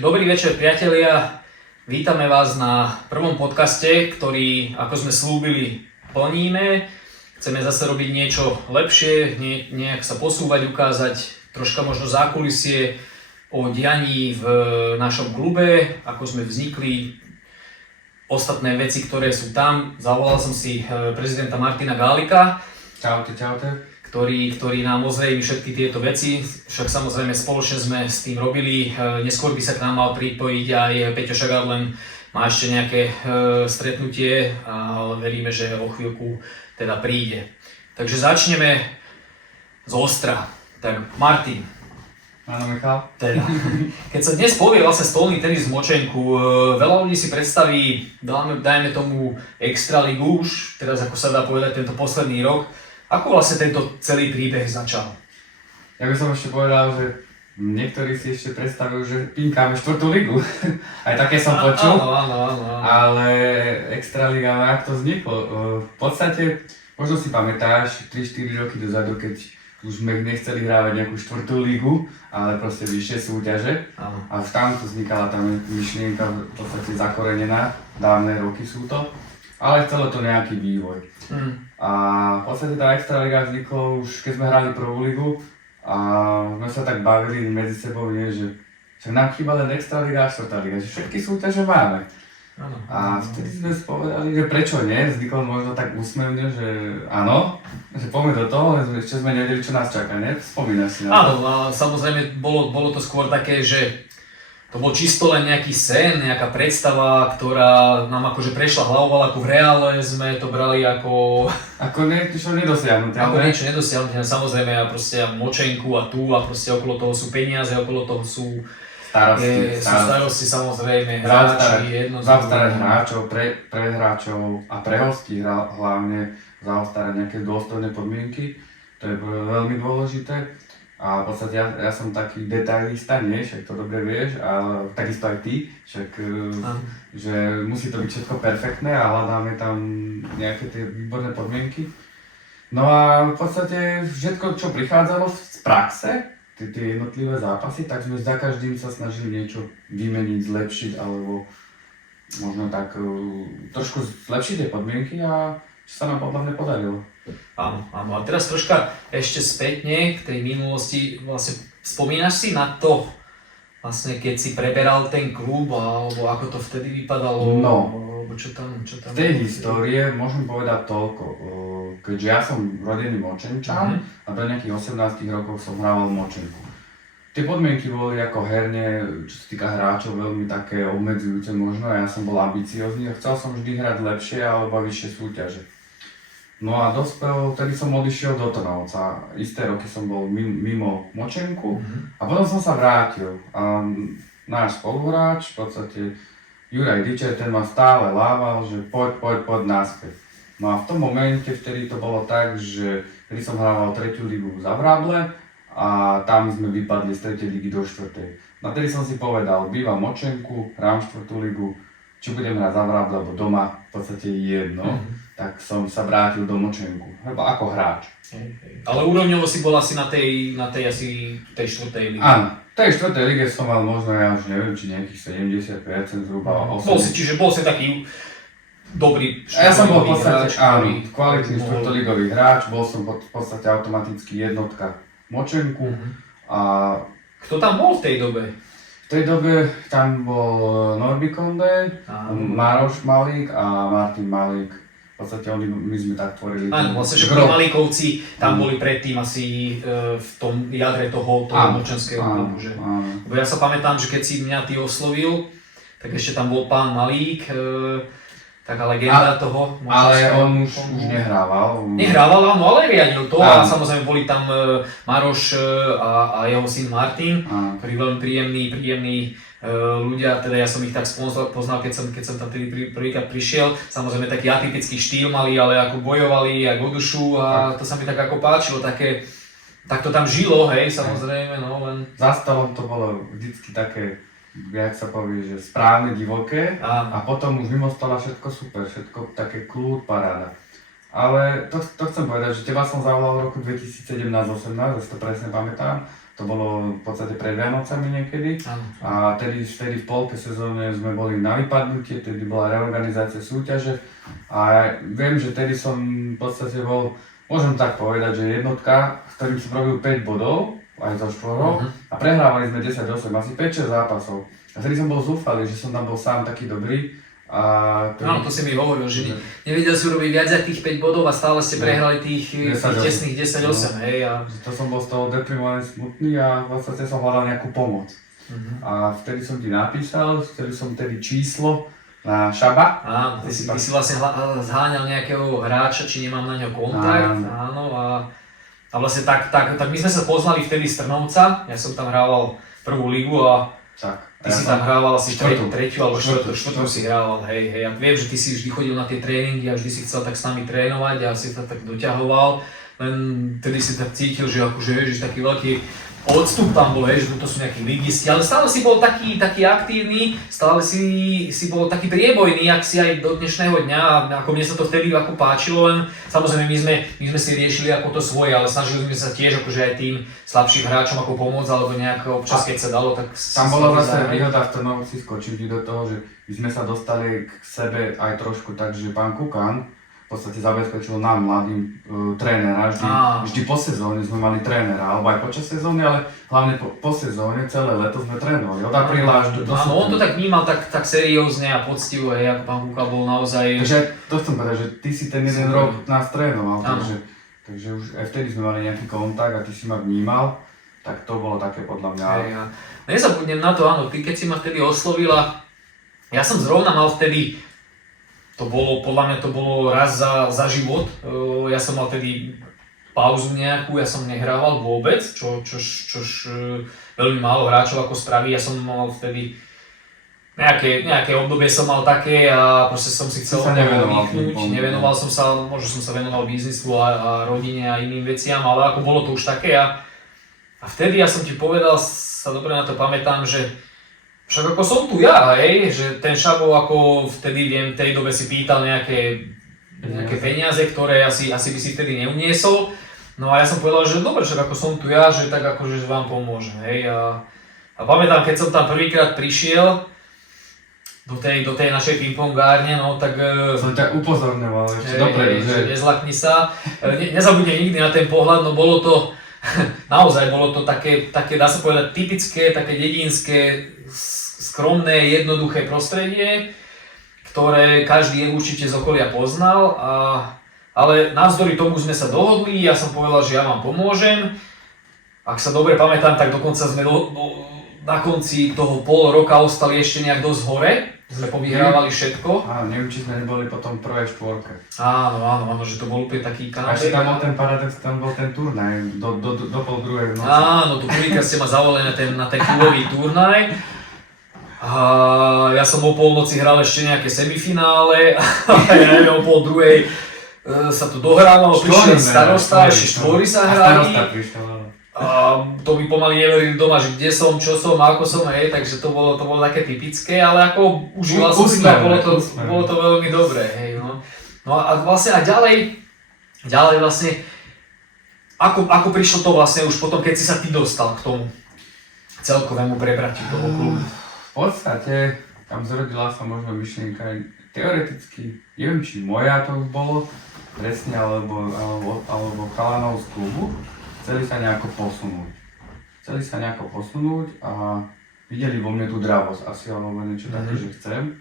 Dobrý večer, priatelia. Vítame vás na prvom podcaste, ktorý, ako sme slúbili, plníme. Chceme zase robiť niečo lepšie, nejak sa posúvať, ukázať troška možno zákulisie o dianí v našom klube, ako sme vznikli, ostatné veci, ktoré sú tam. Zavolal som si prezidenta Martina Gálika. Čaute. Ktorý nám ozrejmí všetky tieto veci, však samozrejme spoločne sme s tým robili. Neskôr by sa k nám mal pripojiť aj Peťo Šagár, len má ešte nejaké stretnutie, ale veríme, že o chvíľku teda príde. Takže začneme z ostra. Tak Martin. Áno, Michal. Teda, keď sa dnes povie vlastne stolný tenis v Močenku, veľa ľudí si predstaví, dajme tomu Extraligu už, teraz ako sa dá povedať tento posledný rok. Ako vlastne tento celý príbeh začal? Ja by som ešte povedal, že niektorí si ešte predstavujú, že pinkáme 4. ligu. Aj také som počul. Áno. Ale Extraliga, jak to vzniklo? V podstate, možno si pamätáš 3-4 roky dozadu, keď už sme nechceli hrávať nejakú 4. ligu, ale proste vyššie súťaže. Áno. A tam to vznikala tá myšlienka v podstate zakorenená, dávne roky sú to. Ale chcelo to nejaký vývoj. A v podstate tá Extraliga vznikla už keď sme hrali prvú ligu a sme sa tak bavili medzi sebou, že nám chýba len Extraliga a 4. liga, že všetky súťaže máme. A vtedy sme spovedali, že prečo nie, vzniklo možno tak úsmevne, že áno, že poďme do toho, len ešte sme nevedeli, čo nás čaká, ne? Spomínaš si na to? Áno, a samozrejme bolo to skôr také, že to bol čisto len nejaký sen, nejaká predstava, ktorá nám akože prešla hlavou, ale ako v reále sme to brali ako... Ako niečo nedosiahnuté. Ako niečo nedosiahnuté, samozrejme a proste Močenku a tu a proste okolo toho sú peniaze, okolo toho sú starosti samozrejme, hráči, zaostarať hráčov, pre hráčov a pre hostí hlavne zaostarať nejaké dôstojné podmienky, to je veľmi dôležité. A v podstate ja som taký detailista, nie? Však to dobre vieš, a takisto aj ty, však, že musí to byť všetko perfektné a hľadáme tam nejaké tie výborné podmienky. No a v podstate všetko, čo prichádzalo z praxe, tie jednotlivé zápasy, tak sme za každým sa snažili niečo vymeniť, zlepšiť alebo možno tak trošku zlepšiť tie podmienky a čo sa nám podľa mňa podarilo. Áno. A teraz troška ešte spätne k tej minulosti, vlastne spomínaš si na to, vlastne keď si preberal ten klub, alebo ako to vtedy vypadalo? No, alebo čo tam z tej histórie môžem povedať toľko, keďže ja som rodený Močenčan a do nejakých 18 rokov som hrával Močenku. Tie podmienky boli ako herne, čo sa týka hráčov, veľmi také obmedzujúce možno, ja som bol ambiciózny a chcel som vždy hrať lepšie alebo vyššie súťaže. No a dospel, vtedy som odišiel do Trnovca, isté roky som bol mimo Močenku a potom som sa vrátil a náš spoluhráč, v podstate Juraj Dičer, ten ma stále lával, že poď naspäť. No a v tom momente, vtedy to bolo tak, že vtedy som hrával 3. ligu za Vrable a tam sme vypadli z 3. ligy do 4. No a vtedy som si povedal, bývam Močenku, hrám 4. ligu, či budem hrať za Vrable alebo doma, v podstate jedno. Tak som sa vrátil do Močenku, ako hráč. Ale úrovňovo si bol asi na tej asi tej 4. lige. Áno, v tej 4. lige som mal možno, ja už neviem, či nejakých 70% zhruba. Čiže bol si taký dobrý ja som bol v podstate, hráč, áno, kvalitný 4. ligový hráč, bol som v podstate automaticky jednotka Močenku. A kto tam bol v tej dobe? v tej dobe tam bol Norby Konde, Maroš Malík a Martin Malík. V podstate my sme tak tvorili. Áno, vlastne všetko Malíkovci tam boli predtým asi v tom jadre toho močenského klubu, že? Bo ja sa pamätám, že keď si mňa ty oslovil, tak ešte tam bol pán Malík, taká legenda toho močenského. Ale on už nehrával. Nehrával, áno, ale riadil to a samozrejme boli tam Maroš a jeho syn Martin, ktorí veľmi príjemní ľudia, teda ja som ich tak poznal, keď som tam prvýkrát prišiel. Samozrejme taký atypický štýl mali, ale ako bojovali aj o dušu a to sa mi tak ako páčilo, také, tak to tam žilo, hej, samozrejme, no len... Za stolom to bolo vždycky také, jak sa povie, že správne, divoké a potom už mimo stola všetko super, všetko také kľud, paráda. Ale to chcem povedať, že teba som zavolal v roku 2017-18, ja si to presne pamätám. to bolo v podstate pred Vianocami niekedy. Áno. A tedy v polke sezóne sme boli na vypadnutie, tedy bola reorganizácia súťaže a viem, že tedy som v podstate bol, môžem tak povedať, že jednotka, s ktorým som robil 5 bodov, aj zo štvorov, a prehrávali sme 10-8, asi 5-6 zápasov. A vtedy som bol zúfalý, že som tam bol sám taký dobrý. Áno, to si mi hovoril, že nevedel si urobiť viac za tých 5 bodov a stále ste prehrali tých tesných 10-8, hej. To som bol z toho deprimovaný, smutný a v podstate som hľadal nejakú pomoc. A vtedy som ti napísal, vtedy som číslo na Šaba. Áno, ty si vlastne zháňal nejakého hráča, či nemám na ňo kontakt, áno, a vlastne tak my sme sa poznali vtedy z Trnovca, ja som tam hrával prvú ligu a ty si tam hrával asi tretiu alebo štvrtú si hrával, hej. Ja viem, že ty si vždy chodil na tie tréningy a vždy si chcel tak s nami trénovať a si to tak doťahoval, len vtedy si tak cítil, že akože ježiš, taký veľký odstup tam bol, že to sú nejakí ligisti, ale stále si bol taký aktívny, stále si bol taký priebojný, ak si aj do dnešného dňa, ako mne sa to vtedy ako páčilo, len samozrejme my sme si riešili ako to svoje, ale snažili sme sa tiež akože aj tým slabším hráčom ako pomôcť, alebo nejak občas keď sa dalo, tak tam bola zase výhoda v Trnovci, skočím ti do toho, že my sme sa dostali k sebe aj trošku tak, že pán Kukan v podstate zabezpečil nám mladým trénera, vždy po sezóne sme mali trénera, alebo aj počas sezóny, ale hlavne po sezóne celé leto sme trénovali, od apríla až do Áno, on to tak vnímal tak seriózne a poctivo, ako pán Kuka bol naozaj... Takže to chcem povedať, že ty si ten jeden rok nás trénoval, takže už aj vtedy sme mali nejaký kontakt a ty si ma vnímal, tak to bolo také podľa mňa... Nezabudnem na to, áno, ty keď si ma vtedy oslovila, ja som zrovna mal vtedy, podľa mňa to bolo raz za život, ja som mal vtedy pauzu nejakú, ja som nehrával vôbec, čož veľmi málo hráčov ako spraví, ja som mal vtedy nejaké obdobie som mal také a proste som si chcel vydýchnuť, nevenoval som sa, možno som sa venoval biznisu a rodine a iným veciam, ale ako bolo to už také a vtedy ja som ti povedal, sa dobre na to pamätám, že však ako som tu ja, hej, že ten Šabo ako vtedy viem, v tej dobe si pýtal nejaké peniaze, ktoré asi by si vtedy neuniesol. No a ja som povedal, že dobre, však ako som tu ja, že tak akože vám pomôžem, hej. A pamätám, keď som tam prvýkrát prišiel do tej našej pingpongárne, no tak... Som ťa upozorňoval ešte dopredu, že... Nezlakni sa. Nezabudnem nikdy na ten pohľad, no bolo to... Naozaj bolo to také, dá sa povedať, typické, také dedinské, skromné, jednoduché prostredie, ktoré každý určite z okolia poznal, ale navzdory tomu sme sa dohodli, ja som povedal, že ja vám pomôžem. Ak sa dobre pamätám, tak dokonca sme na konci toho pol roka ostali ešte nejak dosť hore. Sme povyhrávali všetko. Áno, neviem, či sme neboli potom v prvej štvorke. Áno, že to bol úplne taký kanál. A ešte tam bol ten paradox, tam bol ten turnaj do pol druhej v noci. Áno, tu prvýkrát ste ma zavolali na ten klubový turnaj. A ja som o polnoci hral ešte nejaké semifinále a ja neviem, o pol druhej sa tu dohrávalo, prišiel starosta, ešte štvory sa hrali. A to by pomaly neverili doma, že kde som, čo som, ako som, hej, takže to bolo také typické, ale ako užíval som si to, bolo to veľmi dobré, hej, no. No a vlastne a ďalej vlastne, ako prišlo to vlastne už potom, keď si sa ty dostal k tomu celkovému prebratiu toho klubu? V podstate, tam zrodila sa možno myšlienka, teoreticky, neviem, či moja to už bolo, presne, alebo chalanov z klubu. Chceli sa nejako posunúť a videli vo mne tú dravosť asi, alebo niečo také, že chcem.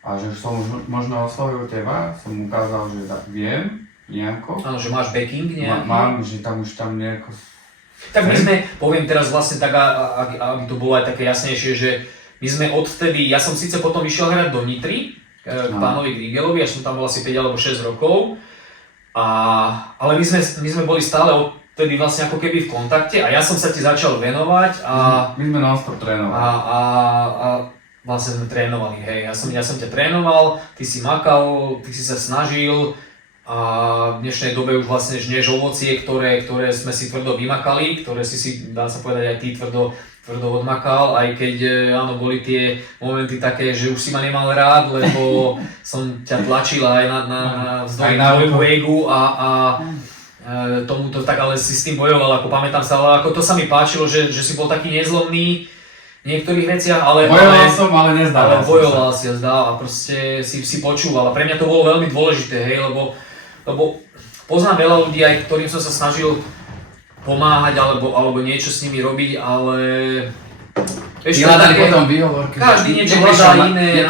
A že som už možno oslovil teba, som ukázal, že viem nejako. Áno, že máš backing nejaký. Mám, že tam už nejako... Tak my sme, poviem teraz vlastne tak, aby to bolo aj také jasnejšie, že my sme odvtedy, ja som síce potom išiel hrať do Nitry, k pánovi Grigelovi, až som tam bol asi 5 alebo 6 rokov. Ale my sme boli stále vtedy vlastne ako keby v kontakte a ja som sa ti začal venovať a... My sme non-stop trénovali. A vlastne sme trénovali, hej. Ja som ťa trénoval, ty si makal, ty si sa snažil a v dnešnej dobe už vlastne žnieš ovocie, ktoré sme si tvrdo vymakali, ktoré si, dá sa povedať, aj ty tvrdo odmakal, aj keď áno, boli tie momenty také, že už si ma nemal rád, lebo som ťa tlačil aj na vzdoj tvojmu egu a tomuto tak ale si s tým bojoval, ako pamätám sa, ale ako to sa mi páčilo, že si bol taký nezlomný v niektorých veciach, ale bojoval som, ale nezdával som bojoval si a zdal a proste si počúval a pre mňa to bolo veľmi dôležité, hej, lebo poznám veľa ľudí, aj ktorým som sa snažil pomáhať alebo niečo s nimi robiť, ale ešte také, potom výhovorky, každý niečo hľadá iné,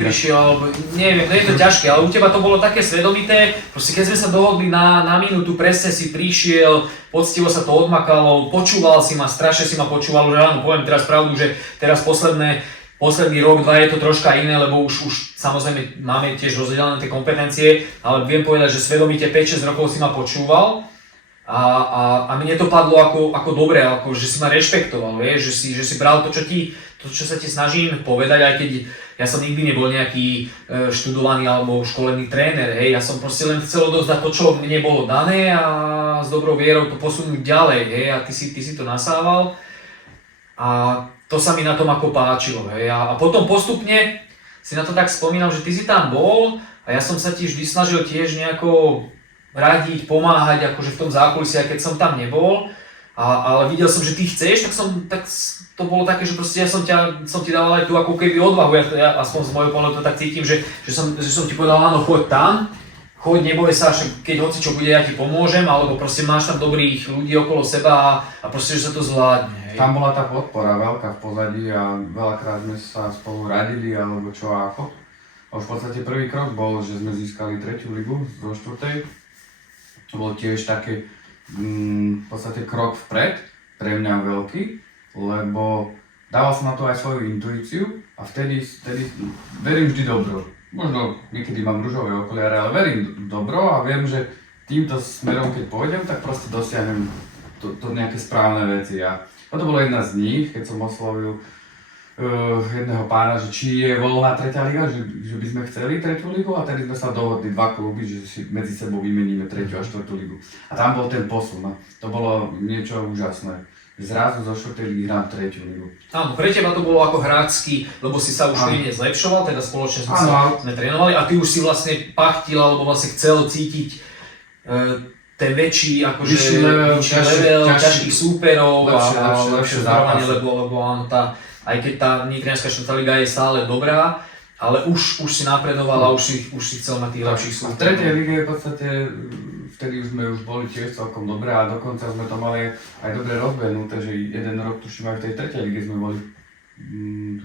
neprišiel, alebo neviem, no je to ťažké, ale u teba to bolo také svedomité, proste keď sme sa dohodli na minútu, presne si prišiel, poctivo sa to odmakalo, počúval si ma, strašne si ma počúval, že áno, poviem teraz pravdu, že teraz posledný rok, dva je to troška iné, lebo už samozrejme máme tiež rozdelené tie kompetencie, ale viem povedať, že svedomite 5-6 rokov si ma počúval. A mne to padlo ako dobre, ako že si ma rešpektoval, vieš, že si bral to, čo sa ti snažím povedať, aj keď ja som nikdy nebol nejaký študovaný alebo školený tréner, hej, ja som proste len chcel odovzdať to, čo mne bolo dané a s dobrou vierou to posunúť ďalej, hej, a ty si to nasával a to sa mi na tom ako páčilo, hej, a potom postupne si na to tak spomínam, že ty si tam bol a ja som sa ti vždy snažil tiež nejako radiť, pomáhať akože v tom zákulisí, aj keď som tam nebol, ale videl som, že ty chceš, tak to bolo také, že proste ja som ti dával aj tú ako keby odvahu, ja aspoň z môjho pohľadu to tak cítim, že som ti povedal, áno, choď tam, neboj sa, že keď hoci čo bude, ja ti pomôžem, alebo proste máš tam dobrých ľudí okolo seba a proste, že sa to zvládne. Hej. Tam bola tá podpora veľká v pozadí a veľakrát sme sa spolu radili, alebo čo a ako. A už v podstate prvý krok bol, že sme získali 3. ligu zo 4. To bol tiež taký v podstate krok vpred, pre mňa veľký, lebo dával som na to aj svoju intuíciu a vtedy verím vždy dobro. Možno niekedy mám ružové okuliare, ale verím dobro a viem, že týmto smerom keď pôjdem, tak proste dosiahnem to nejaké správne veci. A to bola jedna z nich, keď som oslovil jedného pána, že či je voľná 3. liga, že by sme chceli 3. ligu a tedy sme sa dohodli 2 kluby, že si medzi sebou vymeníme 3. a 4. ligu. A tam bol ten posun, to bolo niečo úžasné. Zrazu zo 4. ligy hrám 3. ligu. Áno, pre teba to bolo ako hráčsky, lebo si sa už klidne zlepšoval, teda spoločne sme trénovali a ty už si vlastne pachtil, alebo vlastne chcel cítiť ten väčší, akože vyšší level, ťažkých súperov a lepšie zápasy, lebo áno, aj keď tá Nitrianska 4. liga je stále dobrá, ale už si napredoval a už si chcel mať tých lepších súperov. V 3. lige v podstate, vtedy sme už boli tiež celkom dobré a dokonca sme to mali aj dobre rozbehnuté, že jeden rok tuším aj v tej 3. lige sme boli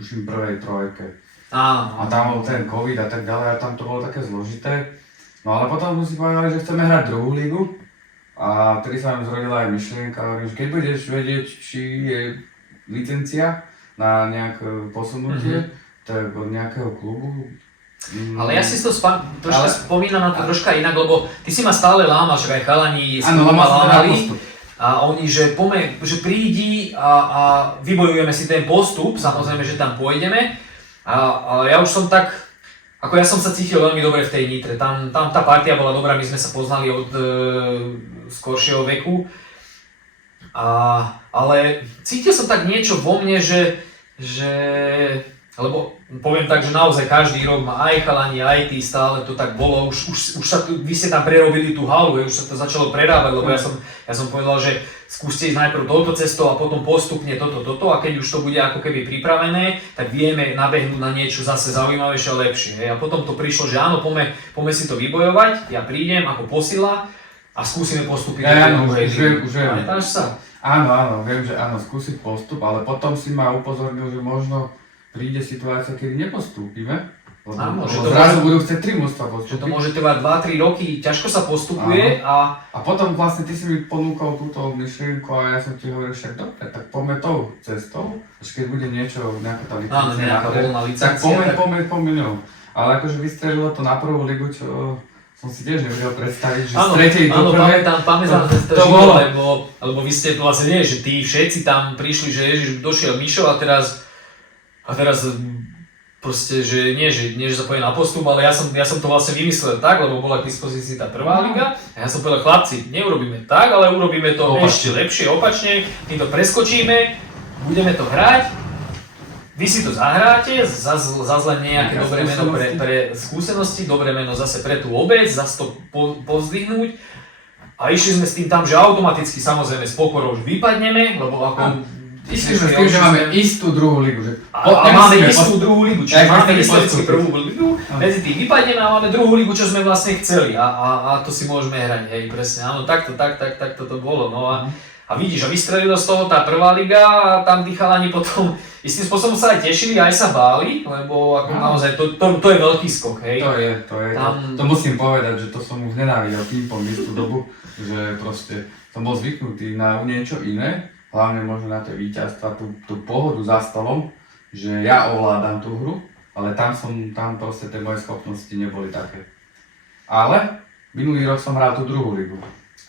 tuším prvej trojke. A tam bol ten covid a tak ďalej a tam to bolo také zložité. No ale potom sme si povedali, že chceme hrať 2. ligu a vtedy sa nám zrodila aj myšlienka, že keď budeš vedieť, či je licencia na nejaké posunutie, tak od nejakého klubu. Ale ja si to spomínam na to troška inak, lebo ty si ma stále lámal, že aj chalani si ma lámali a oni, že prídi a vybojujeme si ten postup, samozrejme, že tam pôjdeme, ale ja už som tak, ako ja som sa cítil veľmi dobre v tej Nitre, tam tá partia bola dobrá, my sme sa poznali od skoršieho veku, ale cítil som tak niečo vo mne, že lebo poviem tak, že naozaj každý rok ma aj chalani, aj ty, stále to tak bolo, už sa vy ste tam prerobili tú halu, už sa to začalo prerábať, lebo ja som povedal, že skúste ísť najprv touto cestou a potom postupne toto a keď už to bude ako keby pripravené, tak vieme nabehnúť na niečo zase zaujímavejšie a lepšie. Hej. A potom to prišlo, že áno, poďme si to vybojovať, ja prídem ako posila a skúsime postúpiť do druhej ligy. Pamätáš sa? Áno, viem, že áno, skúsiť postup, ale potom si ma upozornil, že možno príde situácia, kedy nepostúpime. Áno, že to zrazu budú chcieť 3 mužstvá postúpiť. Že to môže trvať 2-3 roky, ťažko sa postupuje a potom vlastne ty si mi ponúkol túto myšlienku a ja som ti hovoril však dobre, tak poďme tou cestou, až keď bude niečo, nejaká tá licencia, tak poďme ňou. Ale akože vystrelilo to na prvú ligu, čo som si tiež nevedel predstaviť, že z tretej do prvej. Pamätám to živo, lebo vy ste vlastne nie, že tí všetci tam prišli, že Ježiš došiel Mišo a teraz proste, že nie, že sa povie na postup, ale ja som to vlastne vymyslel tak, lebo bola k dispozícii tá prvá liga a ja som povedal, chlapci, neurobíme tak, ale urobíme to ešte lepšie, opačne, my to preskočíme, budeme to hrať. Vy si to zahráte, zase len nejaké dobré meno pre skúsenosti, dobré meno zase pre tú obec, zase to pozdvihnúť A išli sme s tým tam, že automaticky samozrejme s pokorou už vypadneme, lebo ako... Išli sme s tým, že máme istú druhú ligu. Že a máme istú druhú ligu, čiže Jak máme chceli historicky postúpiť. prvú ligu, medzi tým vypadneme a máme druhú ligu, čo sme vlastne chceli a to si môžeme hrať, hej, presne, áno, takto to bolo, no a vidíš, a vystrelilo z toho tá prvá liga a tam tí chalani potom istým spôsobom sa aj tešili, aj sa báli, lebo ako naozaj to je veľký skok, hej. To je. To musím povedať, že to som už nenávidel ping-pong istú dobu, že proste som bol zvyknutý na niečo iné, hlavne možno na tie víťazstva, tú pohodu za stolom, že ja ovládam tú hru, ale tam proste tie moje schopnosti neboli také. Ale minulý rok som hral tú druhú ligu.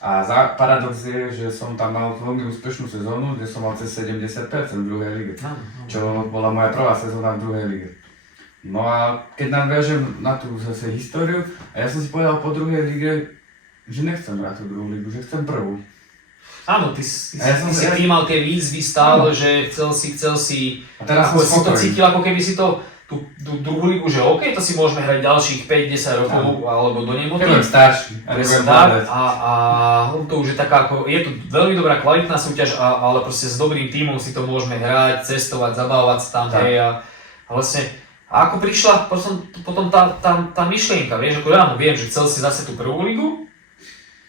A paradox je, že som tam mal veľmi úspešnú sezónu, kde som mal cez 70% v druhej lige, čo bola moja prvá sezóna v druhej lige. No a keď nám viažem na tú zase históriu, a ja som si povedal po druhej lige, že nechcem hrať tú druhú ligu, že chcem prvú. Áno, ty si príjmal tie výzvy stále, že chcel si, a teraz ako som si to spokojný. cítil, ako keby si to tú druhú ligu, že OK, to si môžeme hrať ďalších 5-10 rokov alebo do nemoty. Keď budem starší, a nebudem Tak, povedať. a to už je taká ako, je to veľmi dobrá kvalitná súťaž, ale proste s dobrým tímom si to môžeme hrať, cestovať, zabávať sa tam, hej, a vlastne, a ako prišla potom tá myšlienka, vieš, ako áno, viem, že chcel si zase tú prvú ligu,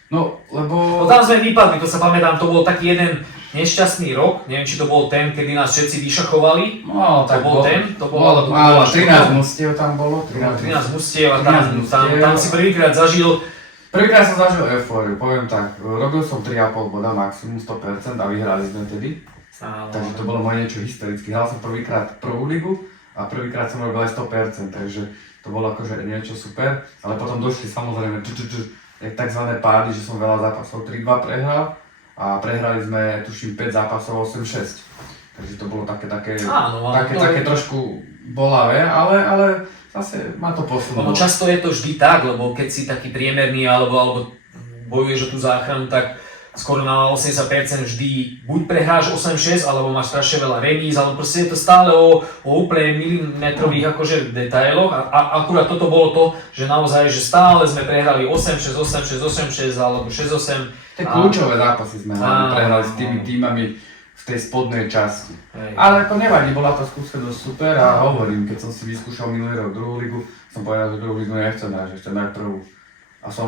No, lebo... no tam sme vypadli, to sa pamätám, to bol taký jeden nešťastný rok, neviem, či to bol ten, kedy nás všetci vyšachovali, No, tak bol ten, to bol, ale to Áno, bolo 13 mustiev tam bolo, 13 mustiev a 13 mustiev. tam si prvýkrát zažil. Prvýkrát som zažil eufóriu, poviem tak, robil som 3,5 boda, maximum 100% a vyhrali sme tedy. Takže to bolo moje niečo historické. Hral som prvýkrát prvú ligu a prvýkrát som robil aj 100%, takže to bolo akože niečo super. Ale potom došli samozrejme takzvané pády, že som veľa zápasov 3-2 prehral a prehrali sme tuším 5 zápasov 8-6. Takže to bolo také trošku bolavé, ale zase ma to posunulo. No často je to vždy tak, lebo keď si taký priemerný alebo bojuješ o tú záchranu, tak skoro na 80% vždy buď prehráš 8-6, alebo máš strašne veľa remíz, ale proste je to stále o úplne milimetrových akože detailoch a akurát toto bolo to, že naozaj, že stále sme prehrali 8-6, 8-6, 8-6 alebo 6-8. Tie kľúčové zápasy sme prehrali s tými týmami v tej spodnej časti. Ale ako nevadí, bola to skúsenosť super a hovorím, keď som si vyskúšal minulý rok druhú ligu, som povedal, že druhú ligu nechcem hrať, že chcem hrať prvú. A som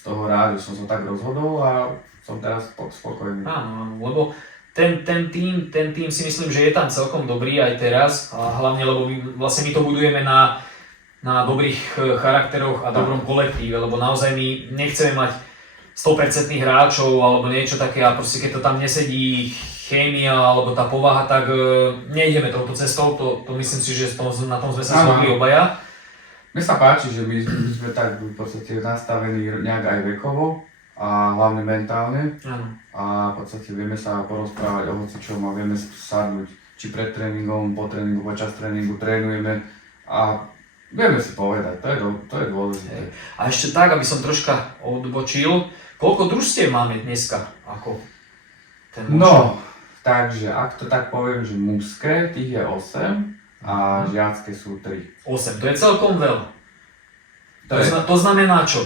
z toho rád, že som sa tak rozhodol a som teraz spokojný. Áno, lebo ten tým si myslím, že je tam celkom dobrý aj teraz, a hlavne lebo my to budujeme na dobrých charakteroch a dobrom kolektíve, lebo naozaj my nechceme mať 100% hráčov alebo niečo také a proste keď to tam nesedí chémia alebo tá povaha, tak nejdeme touto cestou, to myslím si, že na tom sme sa zhodli obaja. Mne sa páči, že my sme tak v podstate nastavení nejak aj vekovo a hlavne mentálne. A v podstate vieme sa porozprávať o hocičom a vieme sadnúť či pred tréningom, po tréningu, počas tréningu, trénujeme a vieme si povedať, to je dôležité. A ešte tak, aby som troška odbočil, koľko družstiev máme dneska? Ako ten No, takže ak to tak poviem, že mužské, tých je 8 a žiacké sú 3. 8, to je celkom veľa. To znamená čo?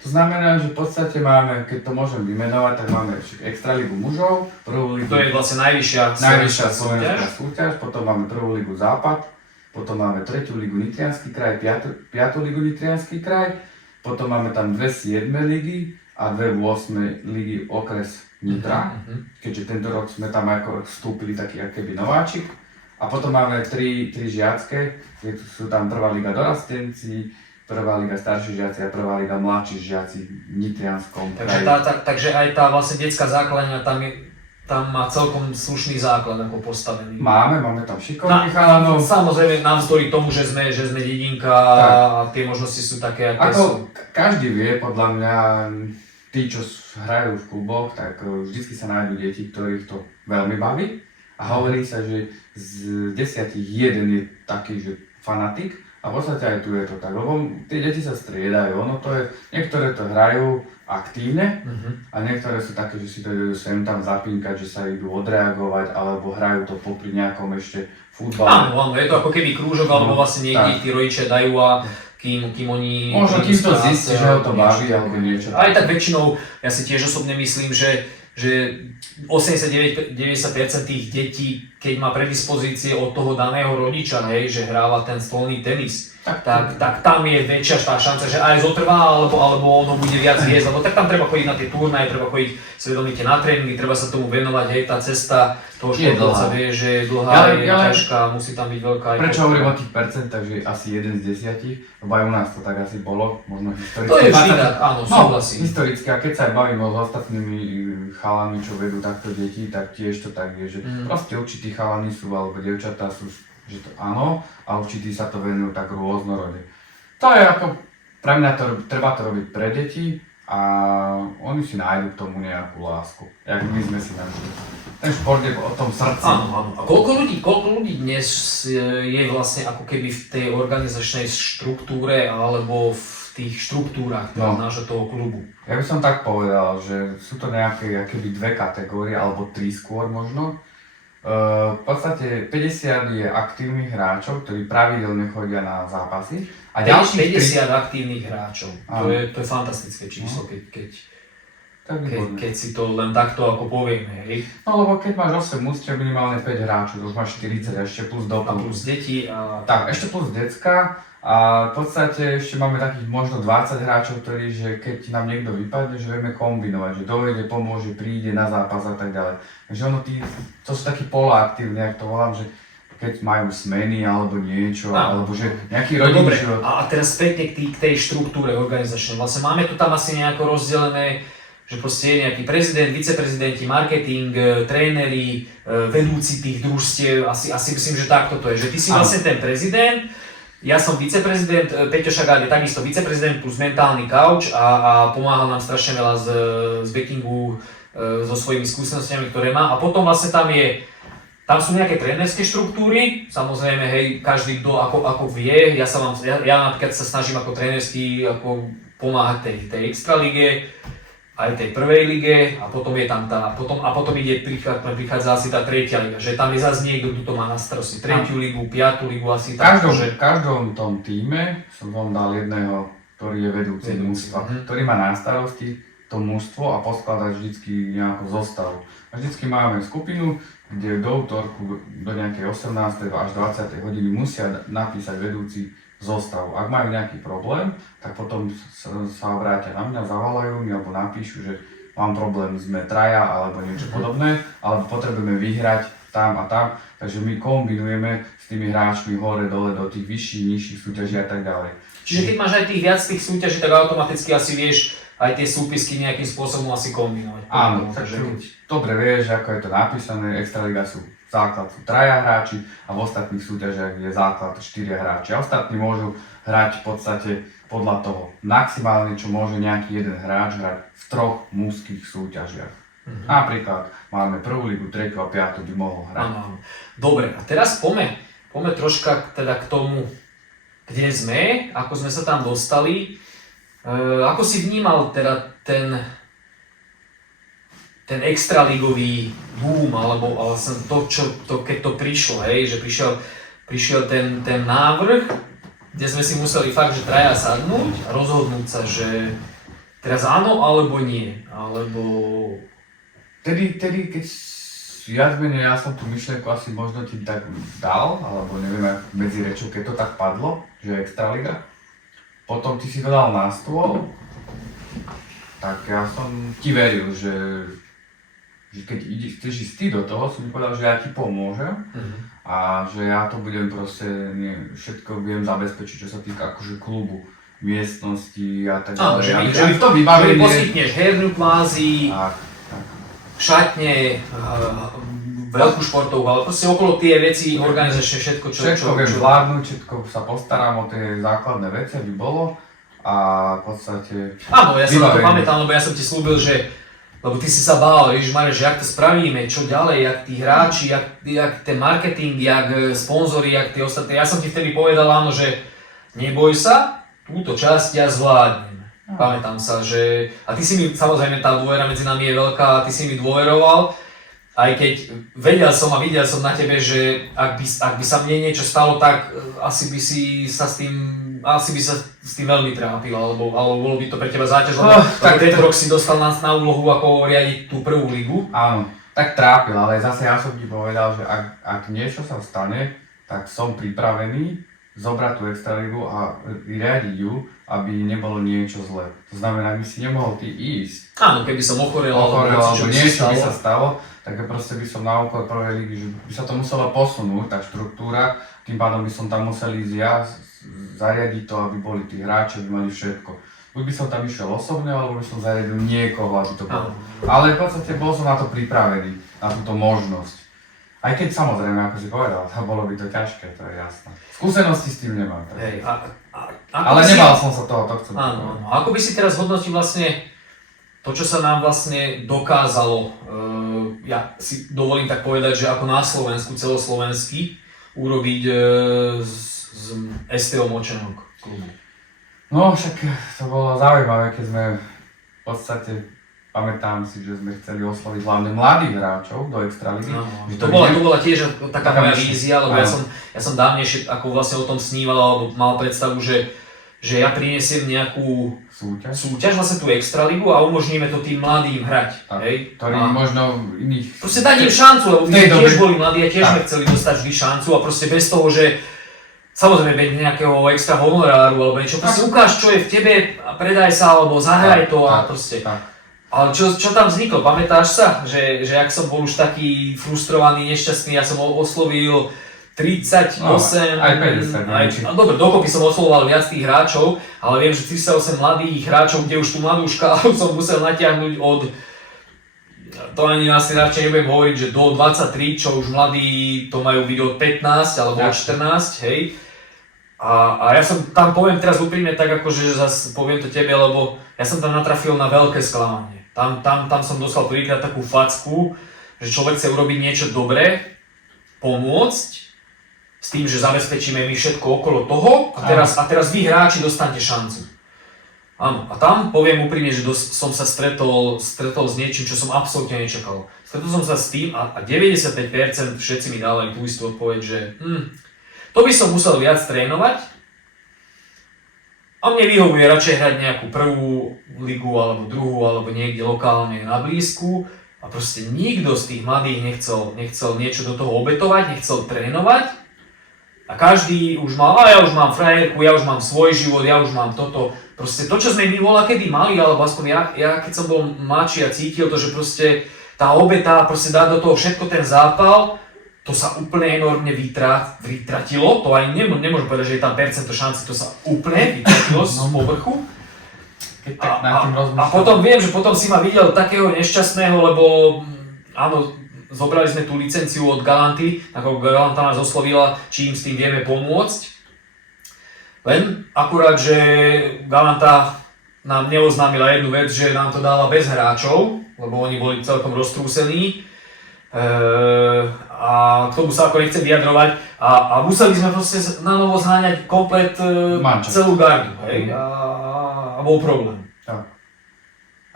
To znamená, že v podstate máme, keď to môžem vymenovať, tak máme Extraligu mužov, prvú ligu... To je vlastne najvyššia slovenská súťaž, potom máme prvú ligu Západ, potom máme tretiu ligu Nitriansky kraj, piatú ligu Nitriansky kraj, potom máme tam 2 7 ligy a 2 8 ligy okres Nitra, keďže tento rok sme tam ako vstúpili taký akoby nováčik. A potom máme 3 žiacké, sú tam prvá liga dorastenci, prvá liga starší žiaci a prvá liga mladší žiaci v Nitrianskom kraji. Takže aj tá vlastne detská základňa tam má celkom slušný základ ako postavený. Máme tam šikovných chalanov. Samozrejme navzdory tomu, že sme dedinka a tie možnosti sú také, aké sú. Každý vie, podľa mňa, tí, čo hrajú v kluboch, tak vždycky sa nájdú deti, ktorých to veľmi baví. A hovorí sa, že z 10 jeden je taký, že fanatik a v podstate aj tu je to tak, lebo tie deti sa striedajú, niektoré to hrajú aktívne a niektoré sú také, že si to idú sem tam zapínkať, že sa idú odreagovať alebo hrajú to popri nejakom ešte futbale. Áno, je to ako keby krúžok alebo vlastne niekde tí rodičia dajú a kým oni... Možno kým to práce, zistí, že ho to alebo baví, niečo alebo také. niečo. Aj tak väčšinou, ja si tiež osobne myslím, že 89-90% tých detí, keď má predispozície od toho daného rodiča, hej, že hráva ten stolný tenis, tak tam je väčšia tá šanca, že aj zotrvá, alebo ono bude viac jesť, lebo tak tam treba chodiť na tie turnaje, treba chodiť svedomite na tréningy, treba sa tomu venovať, hej, tá cesta toho športovca vie, že je dlhá, je ťažká, musí tam byť veľká. Prečo hovorím o tých percentách, že asi 1 z 10, lebo aj u nás to tak asi bolo, možno historicky. To je vždy tak, áno, súhlasím. Historicky, a keď sa aj bavím s ostatnými chalami, čo vedú takto deti, tak tiež to tak je, že proste určití chalani sú, alebo dievčatá sú, že to áno, a určití sa to venujú tak rôznorode. To je ako, pre mňa treba to robiť pre deti a oni si nájdu k tomu nejakú lásku, jak my sme si našli. Ten šport je o tom srdci. Áno. A koľko ľudí dnes je vlastne ako keby v tej organizačnej štruktúre alebo v tých štruktúrach nášho toho klubu? Ja by som tak povedal, že sú to nejaké akéby dve kategórie, alebo tri skôr možno. V podstate 50 je aktívnych hráčov, ktorí pravidelne chodia na zápasy. A ďalších 50 aktívnych hráčov. To je fantastické číslo, keď si to len takto ako povieme, hej. No lebo keď máš 8 mužstiev, minimálne 5 hráčov, to už máš 40, ešte plus doplnky. A plus deti a... Tak, ešte plus decka. A v podstate ešte máme takých možno 20 hráčov, ktorí, že keď nám niekto vypadne, že vieme kombinovať, že dojde, pomôže, príde na zápas a tak ďalej. Takže ono to sú takí poloaktívni, jak to volám, že keď majú smeny alebo niečo, alebo že nejaký rodinný život. A teraz späť k tej štruktúre organizačnej. Vlastne máme tu tam asi nejako rozdelené, že proste je nejaký prezident, viceprezidenti, marketing, tréneri, vedúci tých družstiev, asi myslím, že takto to je. Že ty si vlastne ten prezident, ja som viceprezident, Peťo Šagát je takisto viceprezident plus mentálny kauč a pomáha nám strašne veľa z backingu so svojimi skúsenostiami, ktoré má. A potom vlastne tam sú nejaké trénerské štruktúry, samozrejme, hej, každý kto ako vie, ja napríklad sa snažím ako trénersky pomáhať tej extralige, aj tej prvej lige a potom je tam potom prichádza asi tá tretia liga, že tam je zase niekto, kto to má na starosti, tretiu ligu, piatu ligu asi tak. V každom tom týme som vám dal jedného, ktorý je vedúci mužstva, ktorý má na starosti to mužstvo a poskladať vždycky nejakú zostavu. A vždycky máme skupinu, kde do útorku do nejakej 18. až 20. hodiny musia napísať vedúci zostavu. Ak majú nejaký problém, tak potom sa obrátia na mňa, zavolajú mi alebo napíšu, že mám problém, sme traja alebo niečo podobné, alebo potrebujeme vyhrať tam a tam, takže my kombinujeme s tými hráčmi hore, dole, do tých vyšších, nižších súťaží a tak ďalej. Čiže keď máš aj tých viac tých súťaží, tak automaticky asi vieš aj tie súpisky nejakým spôsobom asi kombinovať. Áno, takže dobre vieš, ako je to napísané, Extraliga sú základ sú traja hráči a v ostatných súťažiach je základ 4 hráči. A ostatní môžu hrať v podstate podľa toho maximálne, čo môže nejaký jeden hráč hrať v 3 mužských súťažiach. Napríklad máme prvú ligu, 3. a 5. by mohol hrať. Áno. Dobre, a teraz poďme troška teda k tomu, kde sme, ako sme sa tam dostali. Ako si vnímal teda ten extraligový boom, alebo vlastne keď to prišlo, hej, že prišiel ten návrh, kde sme si museli fakt, že traja sadnúť a rozhodnúť sa, že teraz áno alebo nie, alebo... Tedy keď ja som tú myšlienku asi možno ti tak dal, alebo neviem, medzi rečou, keď to tak padlo, že extraliga, potom ty si to dal na stôl, tak ja som ti veril, že keď chceš ísť ty do toho, som mi povedal, že ja ti pomôžem a že ja to budem proste, všetko budem zabezpečiť, čo sa týka akože klubu, miestnosti a tak ďalej. Že to vybavenie. Že poskytneš hernú kvázi, tak. šatne, veľkú športovú, ale proste okolo tie veci organizačne všetko, čo... Všetko viem vládnuť, všetko sa postaram o tie základné veci, aby bolo a v podstate... Áno, ja si to pamätám, lebo ja som ti slúbil, že lebo ty si sa bál, Ježišmarja, že jak to spravíme, čo ďalej, jak tí hráči, jak ten marketing, jak sponzori, jak tie ostatné. Ja som ti vtedy povedal, áno, že neboj sa, túto časť ja zvládnem. Pamätám sa, že... A ty si mi, samozrejme tá dôvera medzi nami je veľká, ty si mi dôveroval. Aj keď vedel som a videl som na tebe, že ak by sa mne niečo stalo, tak asi by si sa s tým asi by sa s tým veľmi trápil, alebo bolo by to pre teba záťaž, lebo tak tento rok si dostal na úlohu ako riadiť tú prvú ligu. Áno, tak trápil, ale zase ja som ti povedal, že ak niečo sa stane, tak som pripravený zobrať tú extraligu a riadiť ju, aby nebolo niečo zlé. To znamená, by si nemohol ty ísť. Áno, keby som ochorel alebo niečo by sa stalo, tak proste by som na úkor prvej ligy, že by sa to muselo posunúť, tá štruktúra, tým pádom by som tam musel ísť ja, zariadiť to, aby boli tí hráči, aby mali všetko. Buď by som tam išiel osobne, alebo by som zariadil niekoho, aby to bolo. Ale v podstate bol som na to pripravený, na túto možnosť. Aj keď samozrejme, ako si povedal, bolo by to ťažké, to je jasné. Skúsenosti s tým nemám. Hej, ale nebal som sa toho, to chcem povedať. Áno, ako by si teraz hodnotil vlastne to, čo sa nám vlastne dokázalo, ja si dovolím tak povedať, že ako na Slovensku, celoslovensky, urobiť z STO Močenok klubu? No však to bolo zaujímavé, keď sme v podstate, pamätám si, že sme chceli osloviť hlavne mladých hráčov do extraligy. No, to bola tiež taká moja vízia, lebo ja som dávnejšie ako vlastne o tom sníval, alebo mal predstavu, že ja prinesiem nejakú súťaž vlastne tú extraligu a umožníme to tým mladým hrať. Hej? Ktorí možno iných... Proste dať im šancu, lebo my tiež boli mladí a tiež sme chceli dostať vždy šancu a proste bez toho, že samozrejme bez nejakého extra honoráru alebo niečo, proste ukáž, čo je v tebe a predaj sa alebo zahraj to a proste. Ale čo tam vzniklo, pamätáš sa, že ak som bol už taký frustrovaný, nešťastný, ja som oslovil 38, aj 50. Dobre, dokopy som oslovoval viac tých hráčov, ale viem, že 38 mladých hráčov, kde už tú mladú škálu som musel natiahnuť od, to ani asi radšej nebudem hovoriť, že do 23, čo už mladí to majú byť od 15 alebo od 14, hej. A ja som tam, poviem teraz úprimne tak, akože zase poviem to tebe, lebo ja som tam natrafil na veľké sklamanie. Tam som dostal prvýkrát takú facku, že človek chce urobiť niečo dobré, pomôcť, s tým, že zabezpečíme my všetko okolo toho a teraz vy hráči dostanete šancu. Áno, a tam poviem úprimne, že som sa stretol s niečím, čo som absolútne nečakal. Stretol som sa s tým a 95% všetci mi dali tú istú odpoveď, že to by som musel viac trénovať a mne vyhovuje radšej hrať nejakú prvú ligu alebo druhú alebo niekde lokálne na blízku a proste nikto z tých mladých nechcel niečo do toho obetovať, nechcel trénovať. A každý už mal, ja už mám frajerku, ja už mám svoj život, ja už mám toto. Proste to, čo sme my kedy mali, alebo aspoň ja keď som bol mladší a cítil to, že proste tá obeta, proste dá do toho všetko ten zápal, to sa úplne enormne vytratilo. To ani nemôžem povedať, že je tam percento šanci, to sa úplne vytratilo z povrchu. A potom viem, že potom si ma videl takého nešťastného, lebo áno, zobrali sme tú licenciu od Galanty, ako Galanta nás oslovila, či im s tým vieme pomôcť. Len akurát, že Galanta nám neoznámila jednu vec, že nám to dáva bez hráčov, lebo oni boli celkom roztrúsení. A k tomu sa ako nechcem vyjadrovať. A museli sme proste na novo zháňať komplet celú gardu. Hej? A bol problém. Tak.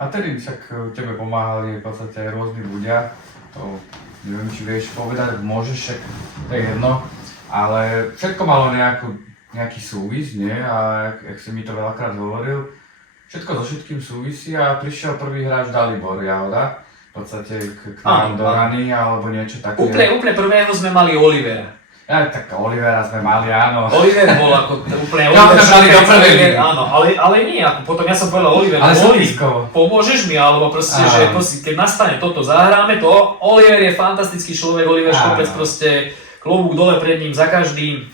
A tedy však tebe pomáhali v podstate aj rôzni ľudia. To neviem, či vieš povedať, môžeš, však to je jedno, ale všetko malo nejaký súvis, nie? A jak si mi to veľakrát hovoril, všetko so všetkým súvisí a prišiel prvý hráč Dalibor Jahoda, v podstate k nám do rany alebo niečo také. Úplne prvého sme mali Olivera. Ja, tak Olivera sme mali, áno. Oliver bol ako úplne áno, ale nie, ako potom ja som povedal Oliver, pomôžeš mi, alebo proste, že keď nastane toto, zahráme to, Oliver je fantastický človek, Oliver Škopec, proste klobúk dole pred ním za každým,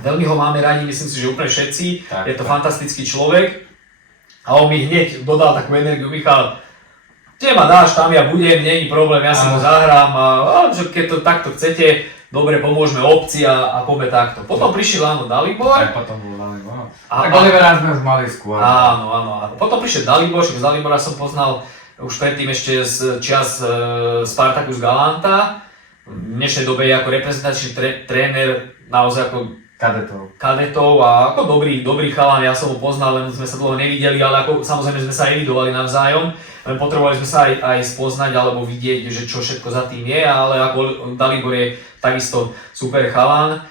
veľmi ho máme radi, myslím si, že úplne všetci, je to fantastický človek a on mi hneď dodal takú energiu, Michal, kde ma dáš, tam ja budem, nie je problém, ja si ho zahrám a keď to takto chcete, dobre, pomôžeme obci a poďme takto. Potom prišiel áno Dalibor. Aj potom bol Dalibor. Tak Olivera sme už mali skôr. Áno. Potom prišiel Dalibor, z Dalibora som poznal už predtým ešte z čias Spartacus Galanta. V dnešnej dobe je ako reprezentačný tréner naozaj ako kadetov a ako dobrý chalan, ja som ho poznal, len sme sa dlho nevideli, ale ako samozrejme sme sa evidovali navzájom. Len potrebovali sme sa aj spoznať alebo vidieť, že čo všetko za tým je, ale ako Dalibor je takisto super chalan.